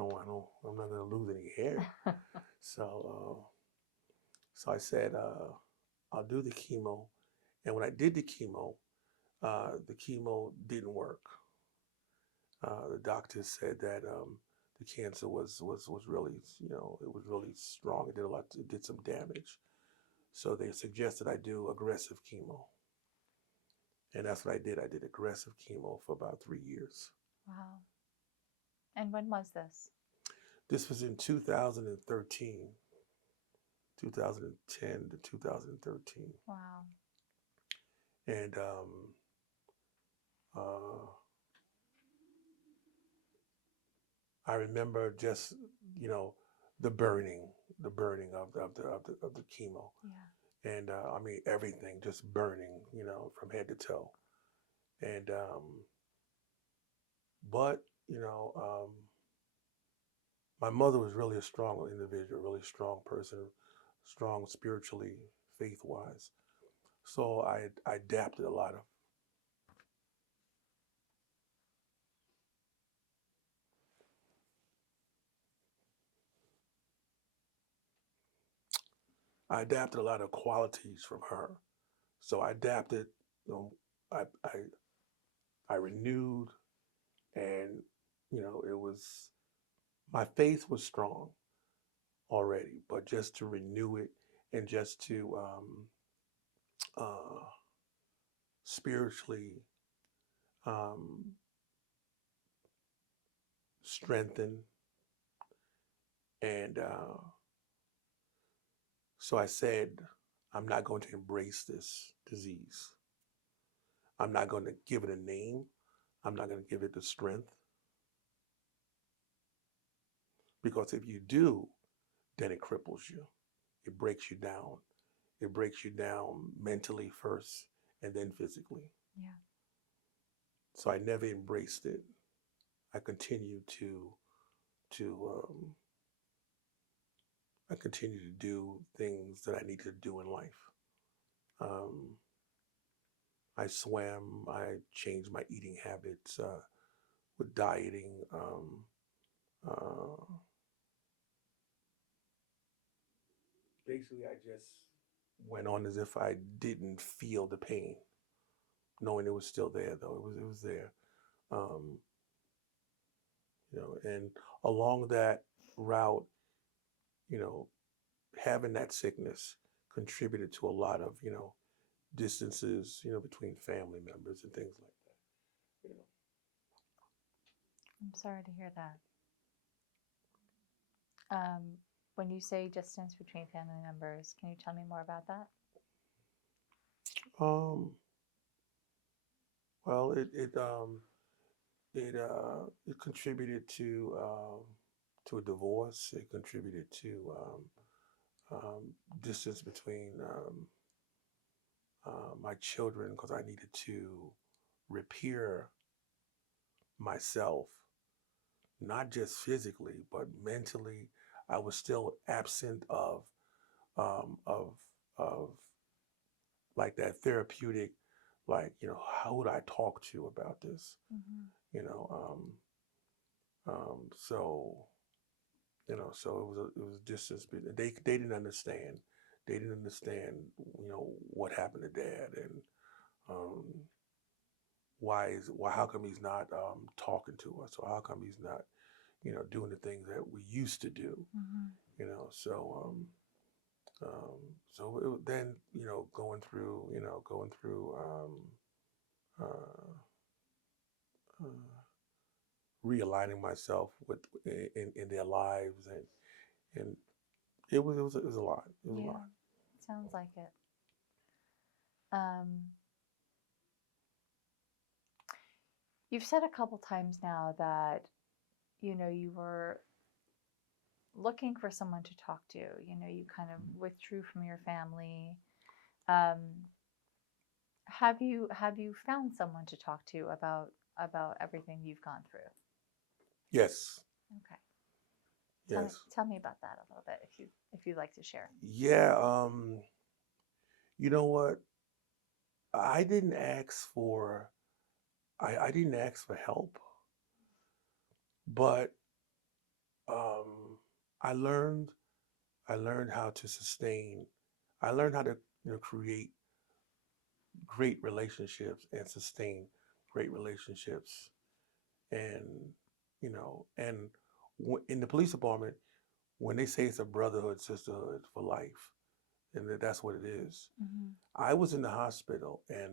not going to lose any hair. So so I said, I'll do the chemo. And when I did the chemo didn't work. The doctor said that the cancer was really, it was really strong. It did a lot. It did some damage. So they suggested I do aggressive chemo, and that's what I did. I did aggressive chemo for about 3 years. Wow. And when was this? This was in 2013, 2010 to 2013, Wow. and uh, I remember just you know the burning of the chemo, Yeah. and I mean everything just burning, from head to toe, and But, my mother was really a strong individual, really strong person, strong spiritually, faith wise. So I adapted a lot of I adapted a lot of qualities from her. So I adapted, you know, I I I renewed, and it was, my faith was strong already, but just to renew it and just to uh, spiritually um, strengthen. And so I said, I'm not going to embrace this disease. I'm not going to give it a name. I'm not going to give it the strength, because if you do, then it cripples you. It breaks you down. It breaks you down mentally first and then physically. Yeah. So I never embraced it. I continued to I continue to do things that I need to do in life. Um, I swam. I changed my eating habits with dieting. Uh, Basically, I just went on as if I didn't feel the pain, knowing it was still there. Though it was there. Um, and along that route, you know, having that sickness contributed to a lot of distances, between family members and things like that. I'm sorry to hear that. Um, when you say distance between family members, can you tell me more about that? Well, it contributed to a divorce. It contributed to distance between my children, because I needed to repair myself, not just physically but mentally. I was still absent um, of of like that therapeutic, like, how would I talk to you about this? Mm-hmm. You know, so so it was distance. They didn't understand. They didn't understand, what happened to Dad, and um, how come he's not talking to us, or how come he's not doing the things that we used to do. Mm-hmm. So then going through uh, uh, realigning myself with in their lives, and it was a lot. It was a Yeah, lot. sounds like it. Um, you've said a couple times now that you were looking for someone to talk to. You kind of withdrew from your family. Um, have you found someone to talk to about everything you've gone through? Yes, Okay. Tell me yes, tell me about that a little bit if you'd like to share. yeah. You know what? I didn't ask for I didn't ask for help, but um, I learned I learned how to sustain. I learned how to create great relationships and sustain great relationships, and and in the police department, when they say it's a brotherhood, sisterhood for life, and that's what it is. Mm-hmm. I was in the hospital and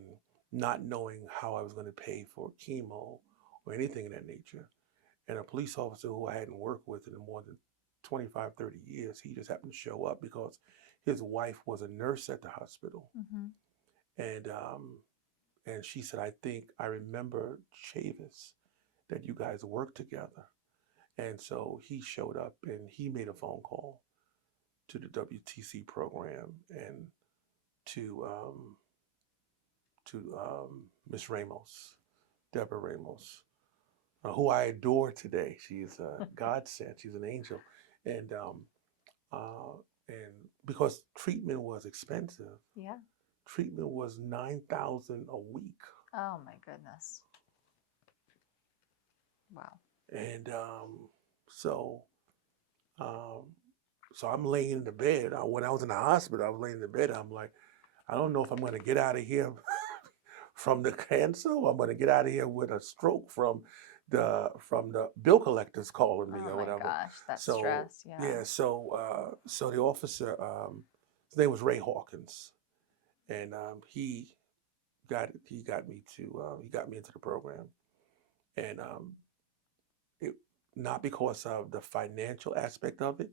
not knowing how I was going to pay for chemo or anything of that nature. And a police officer who I hadn't worked with in more than 25, 30 years, he just happened to show up because his wife was a nurse at the hospital. Mm-hmm. And she said, I think I remember Chavis, that you guys worked together. And so he showed up and he made a phone call to the WTC program and to Miss Ramos, Deborah Ramos, who I adore today. She's a godsend. She's an angel, and uh, and because treatment was expensive, Yeah. treatment was 9,000 a week, Oh my goodness. Wow. and so um, so I'm laying in the bed. When I was in the hospital, I was laying in the bed. I'm like, I don't know if I'm going to get out of here from the cancer, or I'm going to get out of here with a stroke from the bill collectors calling me Oh or my whatever. gosh, that So stress. Yeah. yeah, so the officer, his name was Ray Hawkins, and he got me into the program, and it not because of the financial aspect of it.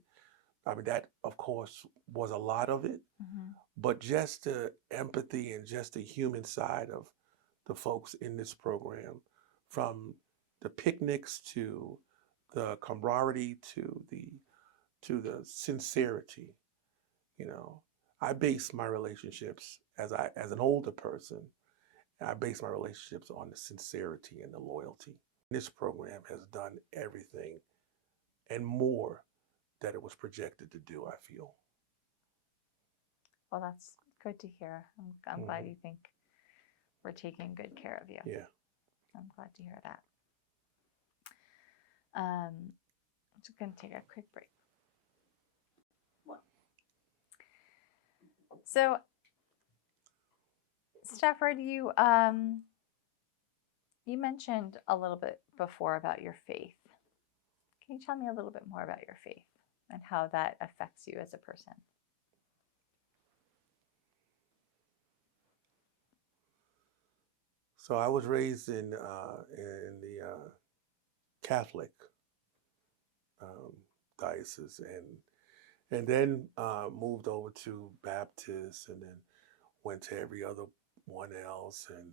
I mean, that of course was a lot of it, Hmm. but just the empathy and just the human side of the folks in this program, from the picnics to the camaraderie to the sincerity. You know, I base my relationships as an older person. I base my relationships on the sincerity and the loyalty. This program has done everything and more that it was projected to do, I feel. Well, that's good to hear. I'm glad Hmm. you think we're taking good care of you. Yeah. I'm glad to hear that. I'm just going to take a quick break. So, Stafford, you mentioned a little bit before about your faith. Can you tell me a little bit more about your faith and how that affects you as a person? So I was raised in the Catholic um, diocese, and then moved over to Baptist, and then went to every other one else, and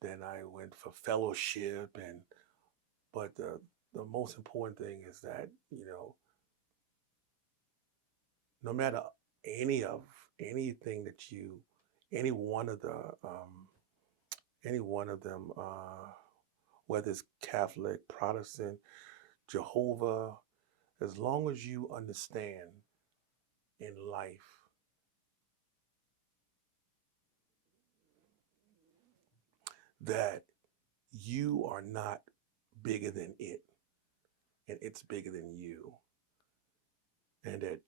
then I went for fellowship, and but the most important thing is that, no matter any of anything that any one of the any one of them, whether it's Catholic, Protestant, Jehovah, as long as you understand in life that you are not bigger than it, and it's bigger than you, and that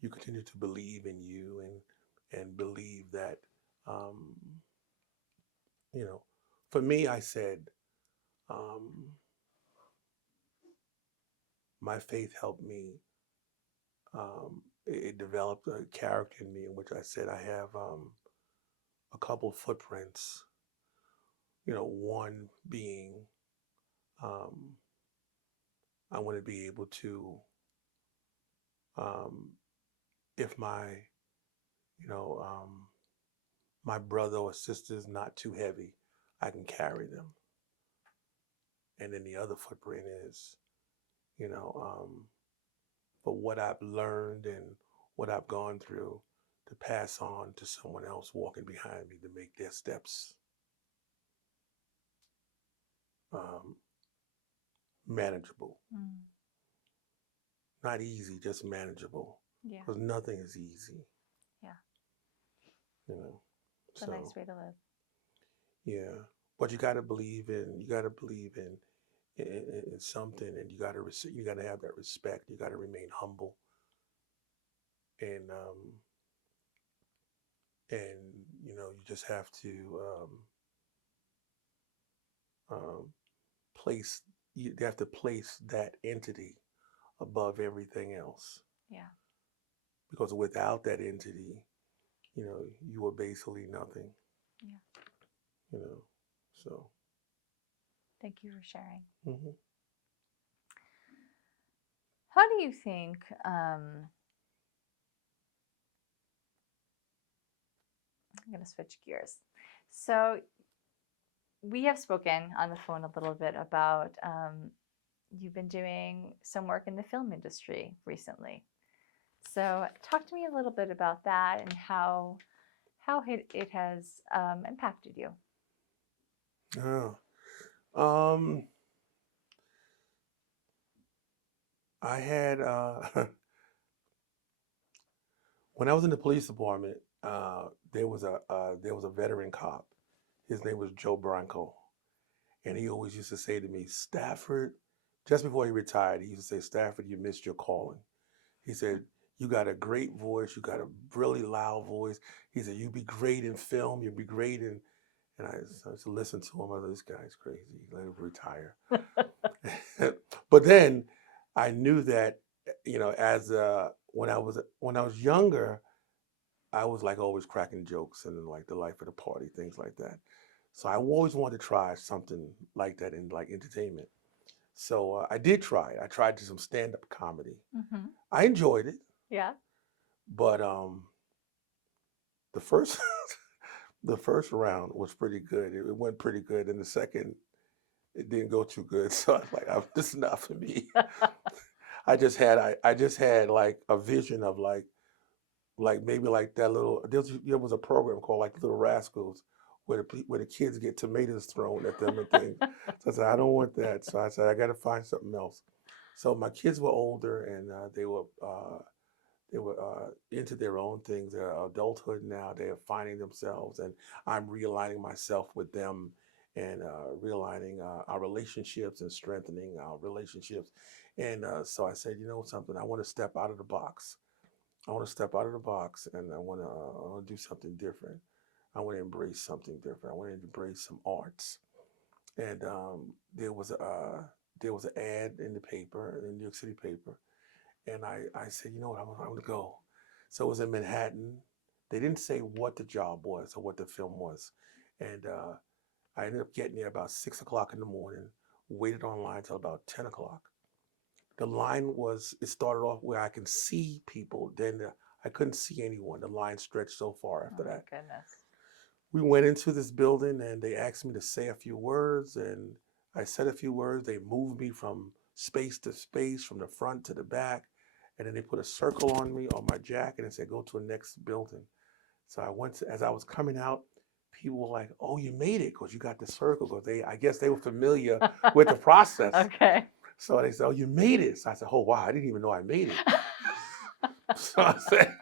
you continue to believe in you, and believe that, um, you know, for me, I said, um, my faith helped me. It developed a character in me in which I said I have a couple footprints. One being, um, I want to be able to, um, if you know, um, my brother or sister is not too heavy, I can carry them. And then the other footprint is, you know, for what I've learned and what I've gone through, to pass on to someone else walking behind me to make their steps um, manageable. Mm, Not easy, just manageable. yeah, Because nothing is easy, yeah. you know. It's a nice So way to live. yeah, but you got to believe in something, and you got to have that respect. You got to remain humble, and and you just have to um, place you have to place that entity above everything else, Yeah, because without that entity, you are basically nothing. yeah. You know, so. Thank you for sharing. Hmm. How do you think, I'm going to switch gears. So, we have spoken on the phone a little bit about you've been doing some work in the film industry recently. So, talk to me a little bit about that and how it has impacted you. Oh. Um, I had when I was in the police department, there was a veteran cop. His name was Joe Branco, and he always used to say to me, Stafford, just before he retired, he used to say, Stafford, you missed your calling. He said, you got a great voice, you got a really loud voice. He said, you'd be great in film, you'd be great in, and I used to listen to him. I thought, this guy's crazy. Let him retire. But then I knew that, as when I was younger, I was like always cracking jokes and like the life of the party, things like that. So I always wanted to try something like that in like entertainment. So I did try it. I tried some stand-up comedy. Mm-hmm. I enjoyed it, Yeah. but the first the first round was pretty good. It went pretty good. And the second, it didn't go too good. So I was like, this is not for me. I just had like a vision of like maybe like that little there was a program called like Little Rascals where the kids get tomatoes thrown at them and things. So I said, I don't want that. So I said, I got to find something else. So my kids were older and they were into their own things. They're adulthood now. They are finding themselves, and I'm realigning myself with them and realigning our relationships and strengthening our relationships. And so I said, you know something, I want to step out of the box. I want to step out of the box, and I want to do something different. I want to embrace something different. I want to embrace some arts. And there was an ad in the paper, in the New York City paper, and I said, you know what, I'm going to go. So it was in Manhattan. They didn't say what the job was or what the film was. And I ended up getting there about 6 o'clock in the morning, waited online till about 10 o'clock. The line it started off where I can see people. Then I couldn't see anyone. The line stretched so far Oh after my that. goodness. We went into this building and they asked me to say a few words. And I said a few words. They moved me from space to space, from the front to the back. And then they put a circle on me on my jacket and said, go to the next building. So as I was coming out, people were like, oh, you made it because you got the circle. Because I guess they were familiar with the process. Okay. So they said, oh, you made it. So I said, oh, wow, I didn't even know I made it. So I said,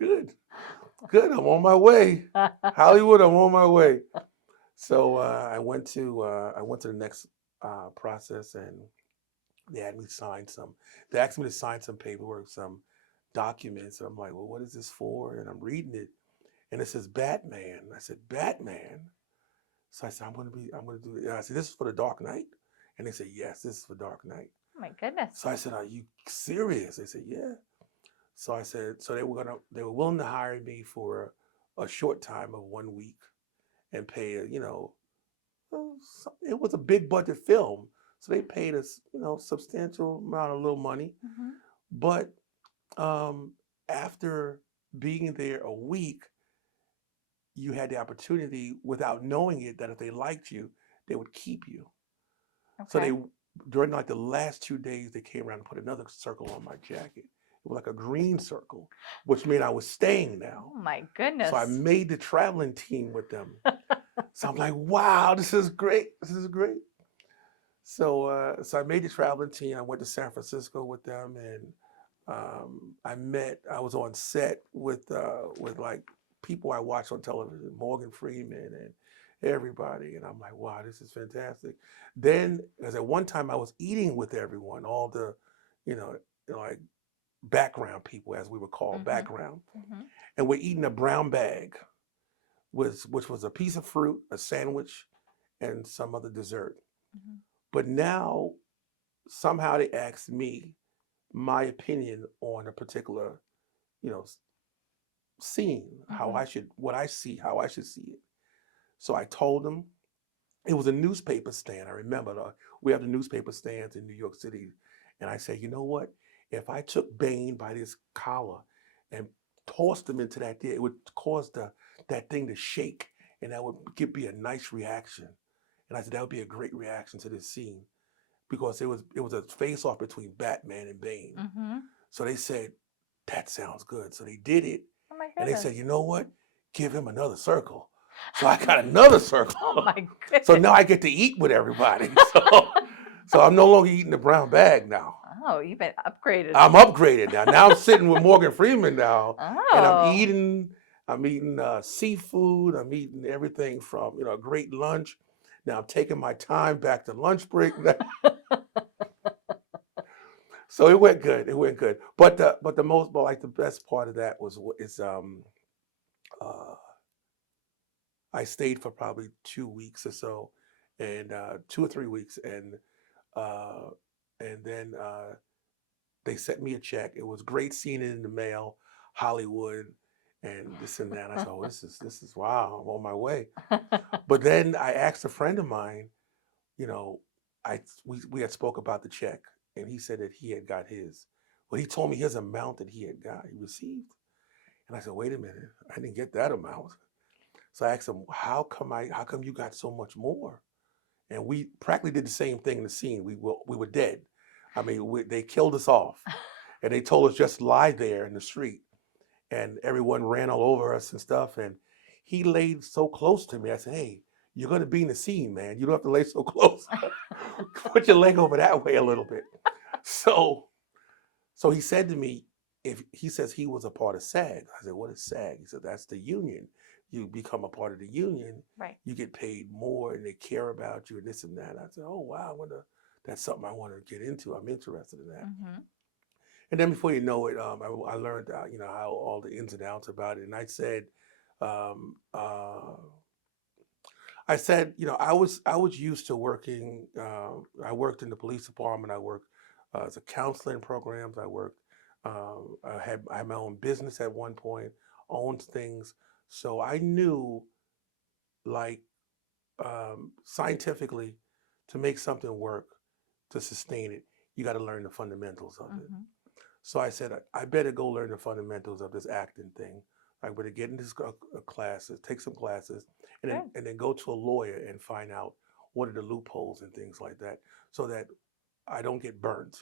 good, good, I'm on my way. Hollywood, I'm on my way. So I went to the next process, and they had me sign some. They asked me to sign some paperwork, some documents, and I'm like, well, what is this for? And I'm reading it, and it says Batman. I said, Batman. So I said, I'm gonna do it. And I said, this is for the Dark Knight, and they said, yes, this is for Dark Knight. Oh my goodness. So I said, are you serious? They said, yeah. So I said, so they were willing to hire me for a short time of 1 week and pay, it was a big budget film. So they paid us, substantial amount of little money. Mm-hmm. But um, after being there a week, you had the opportunity without knowing it that if they liked you, they would keep you. So Okay. during like the last 2 days, they came around and put another circle on my jacket. It was like a green circle, which meant I was staying now. Oh my So I goodness. made the traveling team with them. So I'm like, wow, this is great. This is great. So I made the traveling team. I went to San Francisco with them, and I was on set with like people I watch on television, Morgan Freeman and everybody. And I'm like, wow, this is fantastic. Then, because at one time I was eating with everyone, all the, you know, like background people, as we would call Mm-hmm. background. Mm-hmm. And we're eating a brown bag, which was a piece of fruit, a sandwich, and some other dessert. Mm-hmm. But now somehow they asked me my opinion on a particular, you know, scene, Mm-hmm. what I see, how I should see it. So I told them it was a newspaper stand. I remember we have the newspaper stands in New York City, and I said, you know what? If I took Bane by this collar and tossed him into that there, it would cause that thing to shake, and that would be a nice reaction. And I said that would be a great reaction to this scene because it was a face off between Batman and Bane. Mm-hmm. So they said that sounds good. So they did it, Oh my and they said, goodness. you know what? Give him another circle. So I got another circle. Oh my goodness. So now I get to eat with everybody. So I'm no longer eating the brown bag now. Oh, you've been upgraded. I'm upgraded now. Now I'm sitting with Morgan Freeman now, and I'm Oh. eating. I'm eating seafood. I'm eating everything from a great lunch. Now I'm taking my time back to lunch break. So it went good. It went good. But the best part of that is uh, I stayed for probably 2 weeks or so, and 2 or 3 weeks, uh, and then they sent me a check. It was great seeing it in the mail, Hollywood, and this and that. I said, "Oh, this is wow! I'm on my way." But then I asked a friend of mine, you know, we had spoke about the check, and he said that he had got his. But he told me his amount that he received, and I said, "Wait a minute, I didn't get that amount." So I asked him, How come you got so much more?" And we practically did the same thing in the scene. We were dead. I mean, they killed us off, and they told us just lie there in the street, and everyone ran all over us and stuff. And he laid so close to me. I said, "Hey, you're going to be in the scene, man. You don't have to lay so close. Put your leg over that way a little bit." So, so he said to me, if he says he was a part of SAG, I said, "What is SAG?" He said, "That's the union. You become a part of the union, Right. you get paid more, and they care about you, and this and that." I said, "Oh wow, that's something I want to get into. I'm interested in that." Mm-hmm. And then before you know it, I learned how all the ins and outs about it. And um, uh, I was used to working. I worked in the police department. I worked as a counseling programs. I had my own business at one point, owned things. So I knew, like, scientifically, to make something work, to sustain it, you got to learn the fundamentals of it. Mm-hmm. So I said, I better go learn the fundamentals of this acting thing. I better get into classes, take some classes, and then Good. go to a lawyer and find out what are the loopholes and things like that, so that I don't get burnt.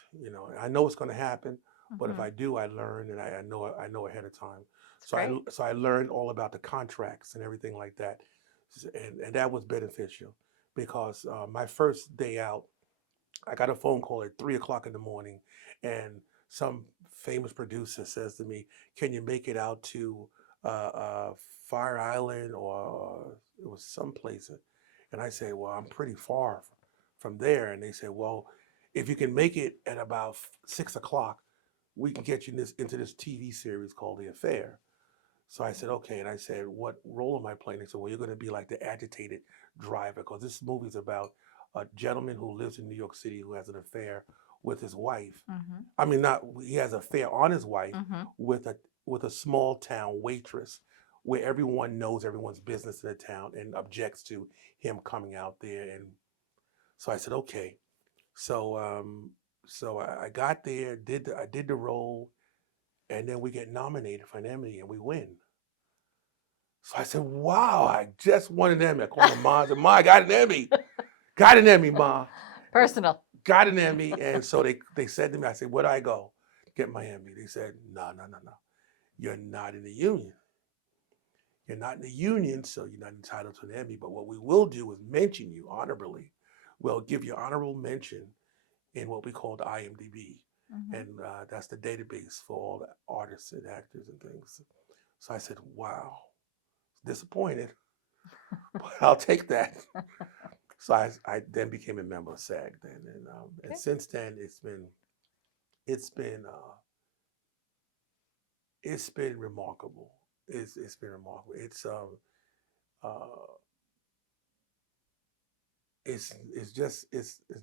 I know it's going to happen, but if Mm-hmm. I do, I learn, and I know ahead of time. It's So great. I learned all about the contracts and everything like that, and that was beneficial, because my first day out, I got a phone call at 3 o'clock in the morning, and some famous producer says to me, "Can you make it out to Fire Island, or it was someplace?" And I say, "Well, I'm pretty far from there." And they say, "Well, if you can make it at about 6 o'clock, we can get you into this TV series called The Affair." So I said, "Okay." And I said, "What role am I playing?" They said, "Well, you're going to be like the agitated driver, because this movie's about a gentleman who lives in New York City who has an affair with his wife. Mm-hmm. I mean, not he has an affair on his wife Mm-hmm. with a small town waitress, where everyone knows everyone's business in the town and objects to him coming out there." And so I said, "Okay." So I got there, I did the role, and then we get nominated for an Emmy, and we win. So I said, "Wow, I just won an Emmy." I called my mom and said, "Ma, I got an Emmy. Got an Emmy, Ma. Personal. Got an Emmy." And so they said to me, I said, "Where do I go to get my Emmy?" They said, "No, no, no, no. You're not in the union. You're not in the union, so you're not entitled to an Emmy. But what we will do is mention you honorably. We'll give you honorable mention in what we call the IMDb. Mm-hmm. And that's the database for all the artists and actors and things." So I said, "Wow." Disappointed, but I'll take that. So I then became a member of SAG then, and Good. since then it's been remarkable. It's been remarkable. Uh, it's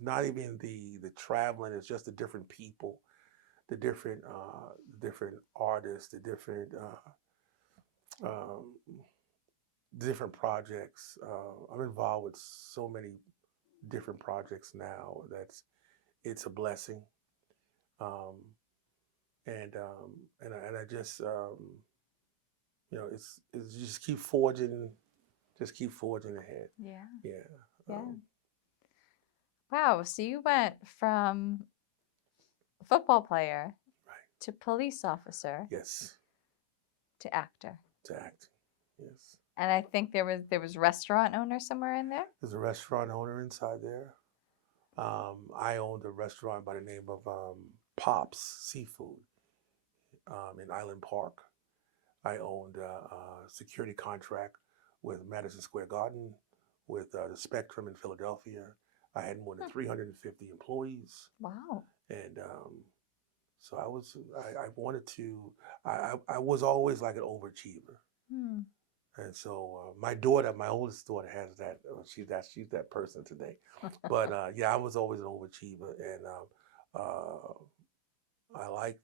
not even the traveling. It's just the different people, the different artists, um, different projects. I'm involved with so many different projects now. It's a blessing. Um, and I just it's just keep forging ahead. Yeah. Yeah. Yeah. Um, Wow. So you went from football player right. to police officer Yes. to actor. To act. Yes. And I think there was restaurant owner somewhere in there. There's a restaurant owner inside there. I owned a restaurant by the name of Pops Seafood in Island Park. I owned a security contract with Madison Square Garden, with the Spectrum in Philadelphia. I had more than Hmm. 350 employees, Wow. and so I wanted to. I was always like an overachiever, Hmm. and so my daughter, my oldest daughter, has that. She's that person today. But yeah, I was always an overachiever, and I like.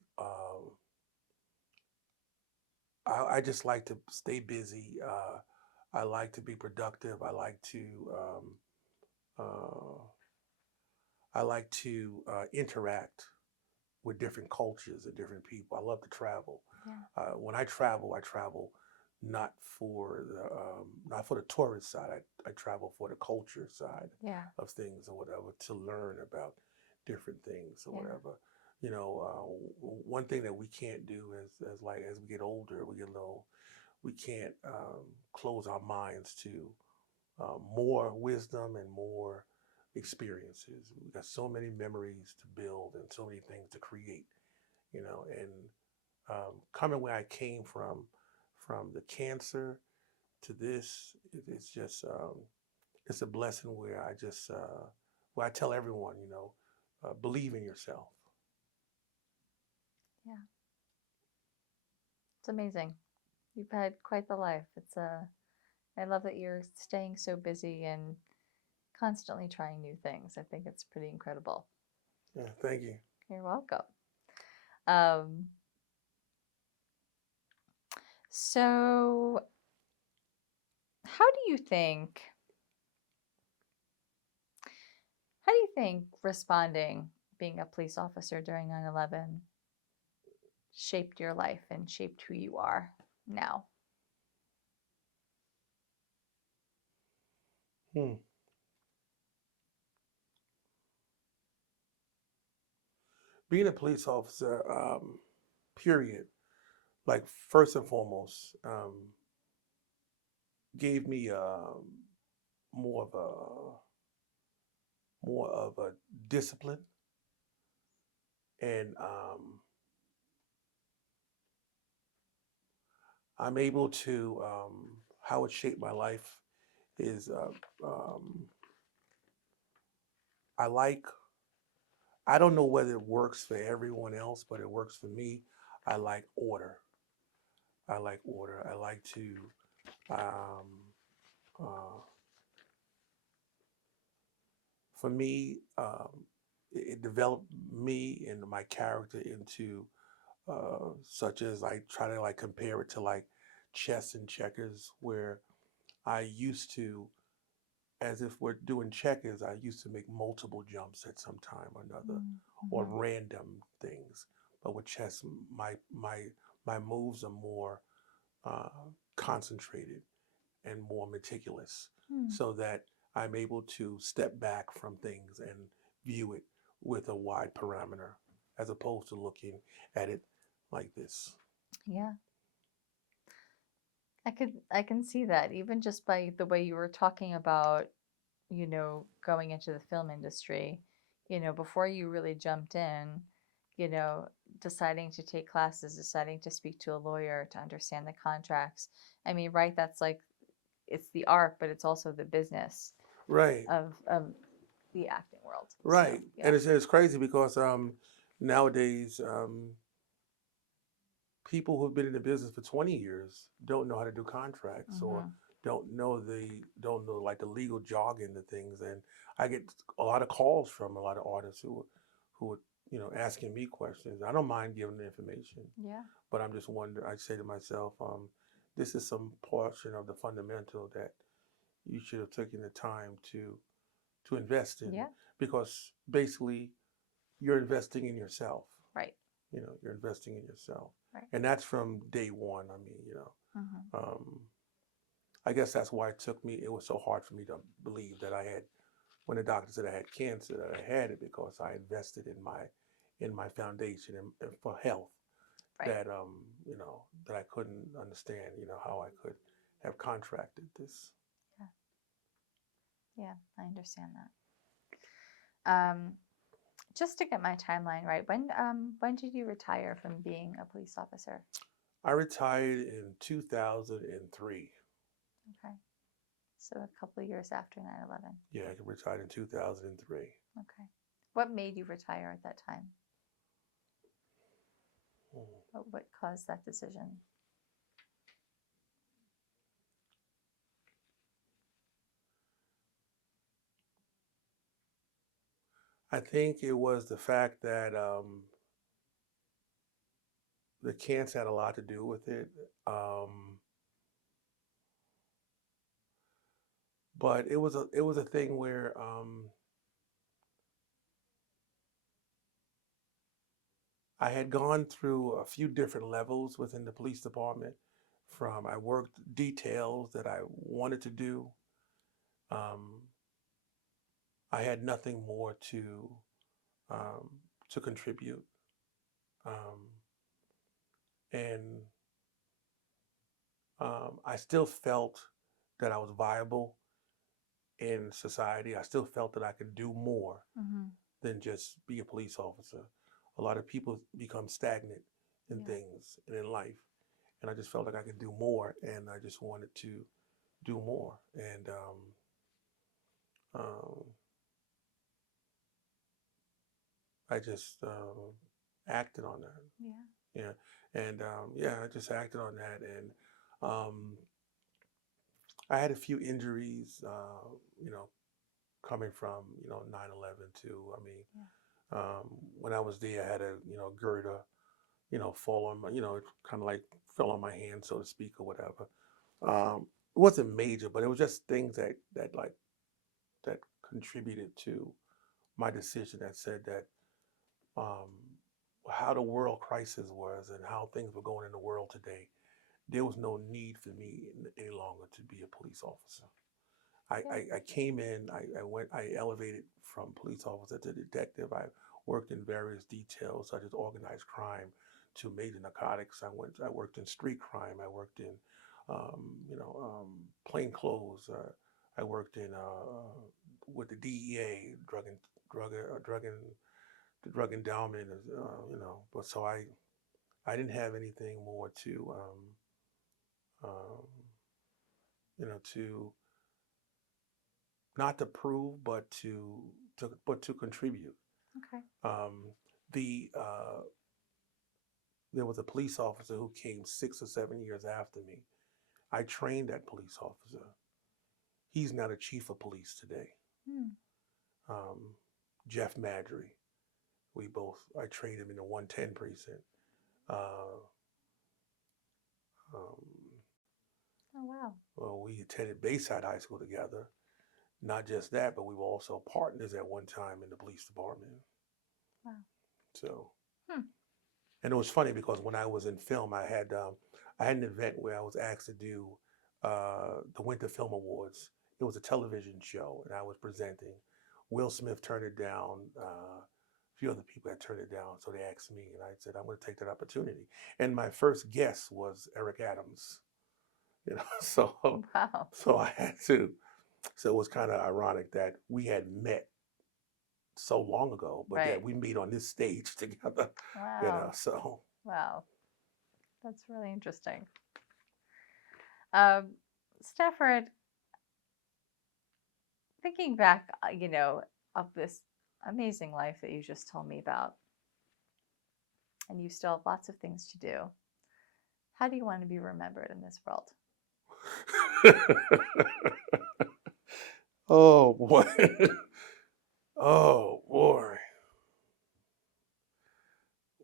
I just like to stay busy. I like to be productive. Uh, I like to interact with different cultures and different people. I love to travel. Yeah. When I travel not for not for the tourist side. I travel for the culture side Yeah. of things or whatever to learn about different things or Yeah. whatever. You know, one thing that we can't do as like as we get older, we get a little, we can't close our minds to more wisdom and more experiences. We got so many memories to build and so many things to create, you know. And coming where I came from the cancer to this, it's just it's a blessing where I just where I tell everyone, you know, believe in yourself. Yeah. It's amazing. You've had quite the life. I love that you're staying so busy and constantly trying new things. I think it's pretty incredible. Yeah, thank you. You're welcome. Um, so how do you think responding, being a police officer during 9/11 shaped your life and shaped who you are now? Hmm. Being a police officer, period, like first and foremost, gave me more of a more of a discipline, and I'm able to how it shaped my life is I like, I don't know whether it works for everyone else, but it works for me. I like order. I like order. I like to um, uh, for me, it developed me and my character into such as I try to like compare it to like chess and checkers, where I used to, as if we're doing checkers, I used to make multiple jumps at some time or another, or Mm-hmm. random things. But with chess, my moves are more uh, concentrated and more meticulous, Hmm. so that I'm able to step back from things and view it with a wide parameter, as opposed to looking at it like this. Yeah, I can see that even just by the way you were talking about, going into the film industry, before you really jumped in, you know, deciding to take classes, deciding to speak to a lawyer to understand the contracts. I mean, right, that's like it's the art, but it's also the business Right, of the acting world. So, right, yeah. and it's crazy because nowadays people who've been in the business for 20 years don't know how to do contracts, or Mhm. don't know like the legal jargon, the things. And I get a lot of calls from a lot of artists who are, you know, asking me questions. I don't mind giving the information, Yeah. but I'm just wondering, I say to myself, this is some portion of the fundamental that you should have taken the time to invest in, Yeah. because basically you're investing in yourself. Right. You know, you're investing in yourself, Right. and that's from day one. I mean, you know, Mhm. I guess that's why it took me. It was so hard for me to believe that I had, when the doctor said I had cancer, that I had it, because I invested in my foundation and for health. Right. That you know, that I couldn't understand. You know, how I could have contracted this. Yeah, yeah, I understand that. Just to get my timeline right, when did you retire from being a police officer? I retired in 2003. Okay, so a couple of years after 9/11. Yeah, I retired in 2003. Okay, what made you retire at that time? What caused that decision? I think it was the fact that the cancer had a lot to do with it. But it was a thing where I had gone through a few different levels within the police department. From I worked details that I wanted to do. Um, I had nothing more um, to contribute, um, and I still felt that I was viable in society. I still felt that I could do more Mm-hmm. than just be a police officer. A lot of people become stagnant in Yeah. things and in life, and I just felt like I could do more, and I just wanted to do more, and um, I just acted on that. Yeah. Yeah, and yeah, I just acted on that, and um, I had a few injuries, coming from 9/11 too. I mean, Yeah. when I was there, I had a girder, fall on my, it kind of like fell on my hand, so to speak, or whatever. It wasn't major, but it was just things that contributed to my decision that said that um, how the world crisis was and how things were going in the world today, there was no need for me any longer to be a police officer. I, Yeah. I, I came in, I elevated from police officer to detective. I worked in various details such as organized crime to major narcotics. I worked in street crime. I worked in, plain clothes. I worked in with the DEA, the drug endowment, But so I didn't have anything more um, to not to prove, but to contribute. Okay. Um, the There was a police officer who came 6 or 7 years after me. I trained that police officer. He's now the chief of police today. Hmm. Um, Jeff Madry. I trained him in the 110 precinct. Uh, um, Oh wow. well, we attended Bayside High School together. Not just that, but we were also partners at one time in the police department. Wow. So, Hmm. and it was funny because when I was in film, I had an event where I was asked to do the Winter Film Awards. It was a television show, and I was presenting. Will Smith turned it down. A few other people had turned it down, so they asked me, and I said, "I'm going to take that opportunity." And my first guest was Eric Adams. So Wow. I had to. So it was kind of ironic that we had met so long ago, but Right. that we meet on this stage together. Wow. So Wow. That's really interesting. Um, Stafford, thinking back, of this amazing life that you just told me about, and you still have lots of things to do. How do you want to be remembered in this world? oh boy. Oh boy.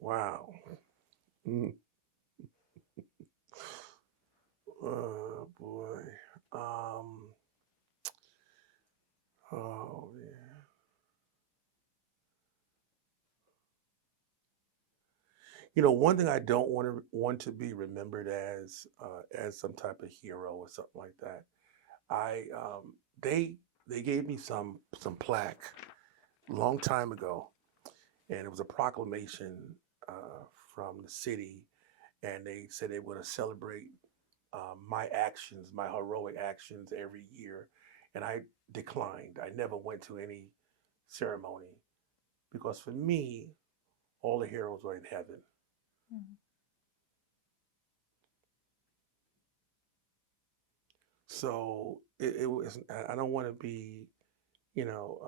Wow. Mm. Oh boy. Um oh yeah. One thing I don't want to be remembered as some type of hero or something like that. I they they gave me some plaque a long time ago, and it was a proclamation from the city, and they said they were going to celebrate my actions, my heroic actions every year, and I declined. I never went to any ceremony because for me, all the heroes were in heaven. Mhm. So it was. I don't want to be, you know,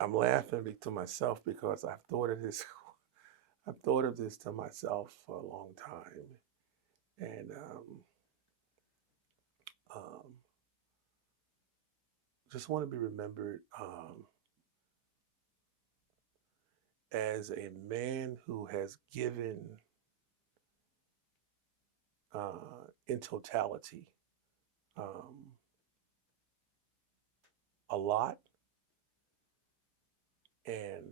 I'm laughing to myself because I've thought of this. I've thought of this to myself for a long time, and um, just want to be remembered as a man who has given in totality um, a lot, and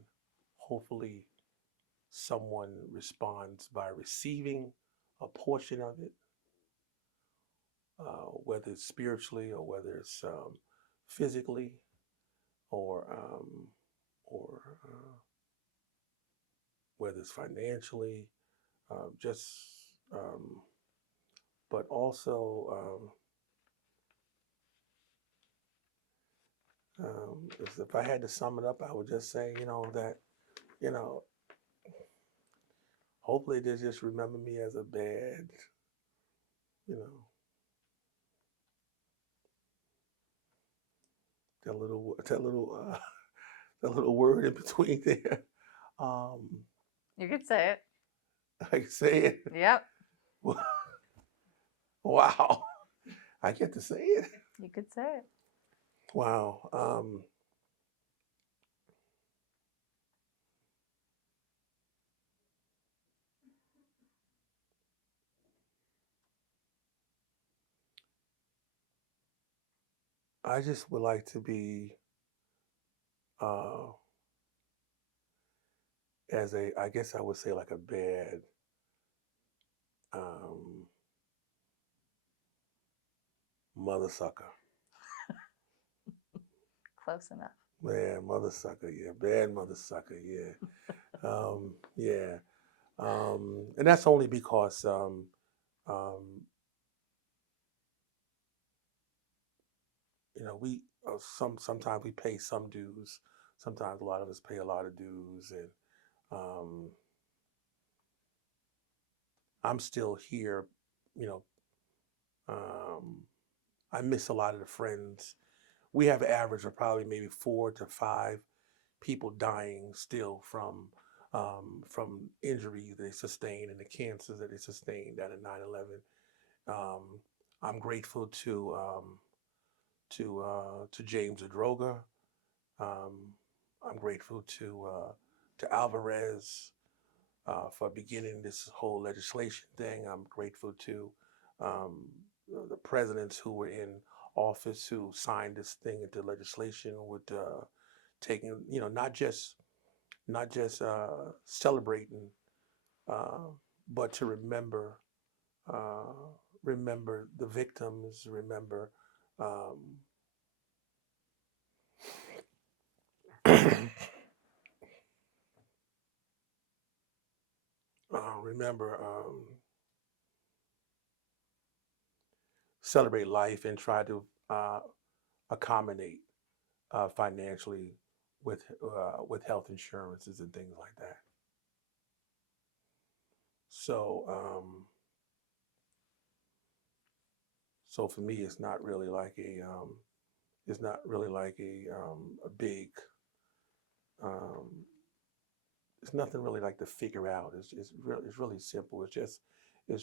hopefully someone responds by receiving a portion of it, whether it's spiritually or whether it's physically or or whether it's financially, just um, but also if I had to sum it up, I would just say, that you know, hopefully they just remember me as a bad, you know, that little word in between there. Um, You could say it. I can say it. Yep, Wow, I get to say it. you could say it. Wow. I just would like to be uh, I guess I would say like a bad um, mother sucker. Close enough. Yeah, mother sucker. Yeah, bad mother sucker. Yeah, yeah. And that's only because um, we sometimes we pay some dues. Sometimes a lot of us pay a lot of dues, and um, I'm still here. You know, um, I miss a lot of the friends. We have an average of probably maybe 4 to 5 people dying still from injuries they sustained and the cancers that they sustained at a 9/11. Um, I'm grateful to James Adroga. Um, I'm grateful to Alvarez for beginning this whole legislation thing. I'm grateful to um, the presidents who were in office who signed this thing into legislation with taking, not just celebrating, uh, but to uh, remember the victims, um, remember celebrate life and try to accommodate financially with health insurances and things like that. So so for me, it's not really like a big um, it's nothing really like to figure out. It's really simple. It's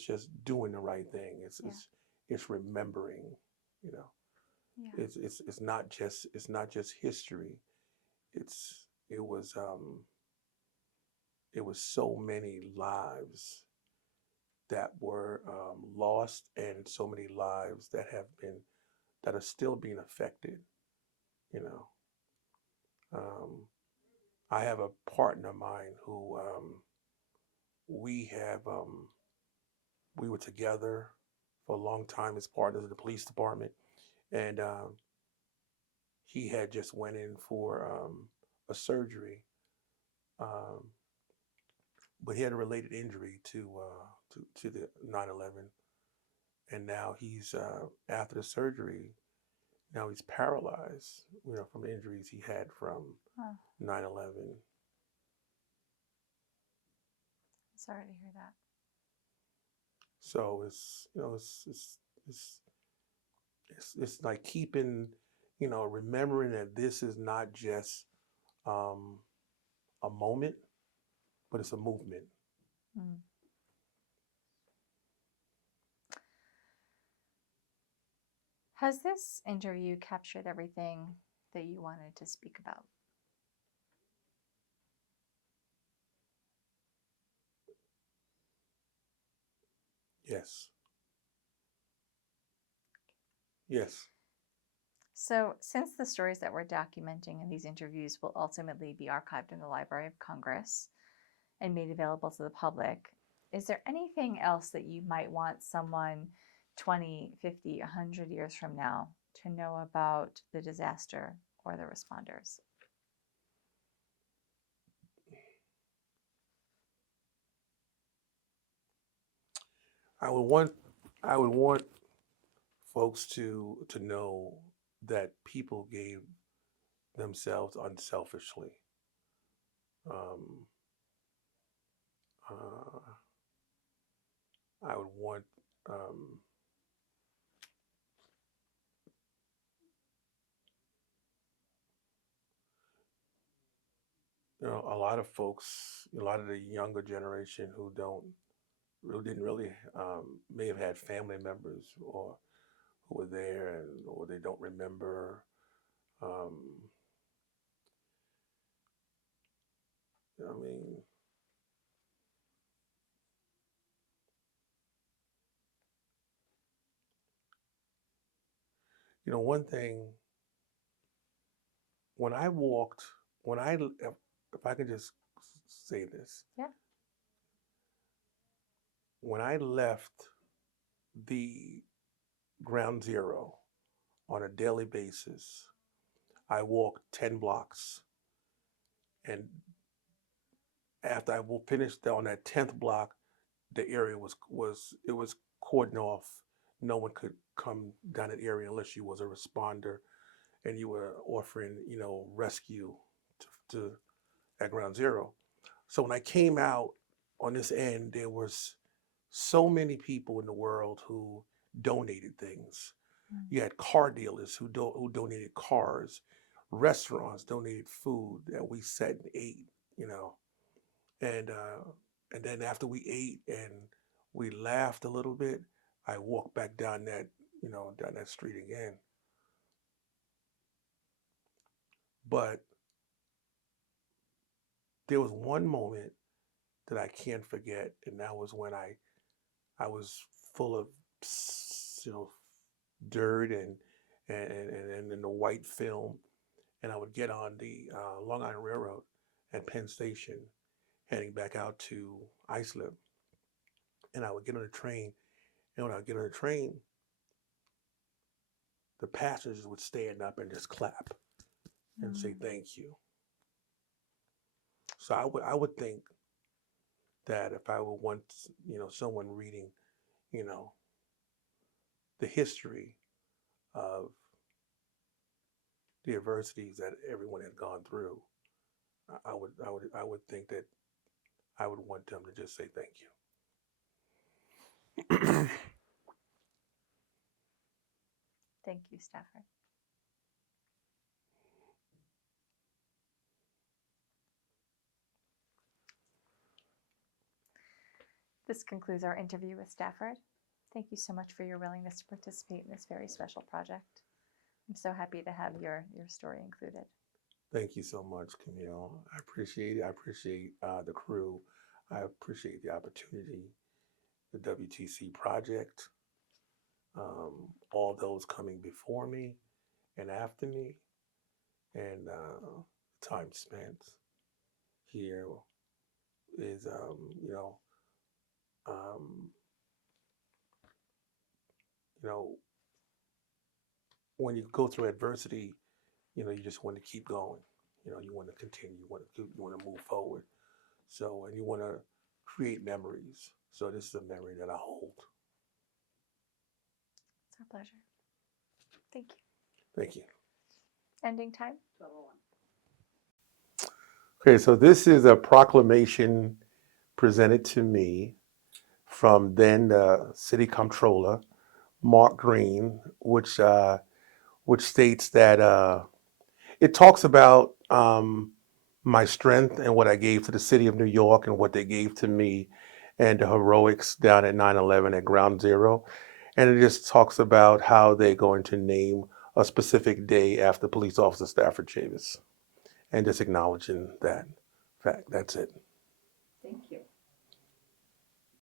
just doing the right thing. It's Yeah, it's it's remembering. You know, yeah, it's not just history. It's it was so many lives that were lost, and so many lives that are still being affected. You know, um, I have a partner of mine who we have we were together for a long time as partners of the police department, and he had just went in for a surgery, um, but he had a related injury to the 9/11, and now he's after the surgery. Now he's paralyzed, from the injuries he had from Oh, 9/11. sorry to hear that. So it's like keeping, remembering that this is not just um, a moment, but it's a movement. Mm. Has this interview captured everything that you wanted to speak about? Yes. Yes. So, since the stories that we're documenting in these interviews will ultimately be archived in the Library of Congress and made available to the public, is there anything else that you might want someone 20, 50, 100 years from now to know about the disaster or the responders? I would want I would want folks to know that people gave themselves unselfishly. Um, uh, I would want um, a lot of folks, a lot of the younger generation who didn't really may have had family members or who were there or they don't remember. Um, I mean, one thing when I walked, when I, if I could just say this, Yeah. when I left the ground zero on a daily basis, I walked 10 blocks. And after I finished on that 10th block, the area was cordoned off. No one could come down that area unless you was a responder and you were offering, rescue to at ground zero. So when I came out on this end, there was so many people in the world who donated things. Mm. You had car dealers who donated cars, restaurants donated food that we sat and ate, you know, and uh, and then after we ate and we laughed a little bit, I walked back down that street again. But there was one moment that I can't forget, and that was when I was full of dirt and in the white film, and I would get on the Long Island Railroad at Penn Station, heading back out to Islip, and I would get on the train, and when I would get on the train, the passengers would stand up and just clap and say Mm. thank you. So I would think that if I would want someone reading you know the history of the adversities that everyone had gone through, I would think that I would want them to just say thank you. Thank you, Stafford. This concludes our interview with Stafford. Thank you so much for your willingness to participate in this very special project. I'm so happy to have your story included. Thank you so much, Camille. I appreciate it. I appreciate the crew. I appreciate the opportunity, the WTC project, all those coming before me and after me, and time spent here is, um, you know, when you go through adversity, you just want to keep going. You want to continue. You want to move forward. So, and you want to create memories. So this is a memory that I hold. It's our pleasure. Thank you. Thank you. Ending time? Okay, so this is a proclamation presented to me from then the city comptroller, Mark Green, which states that it talks about my strength and what I gave to the city of New York and what they gave to me and the heroics down at 9/11 at Ground Zero. And it just talks about how they're going to name a specific day after police officer Stafford Chavis and just acknowledging that fact. That's it. Thank you.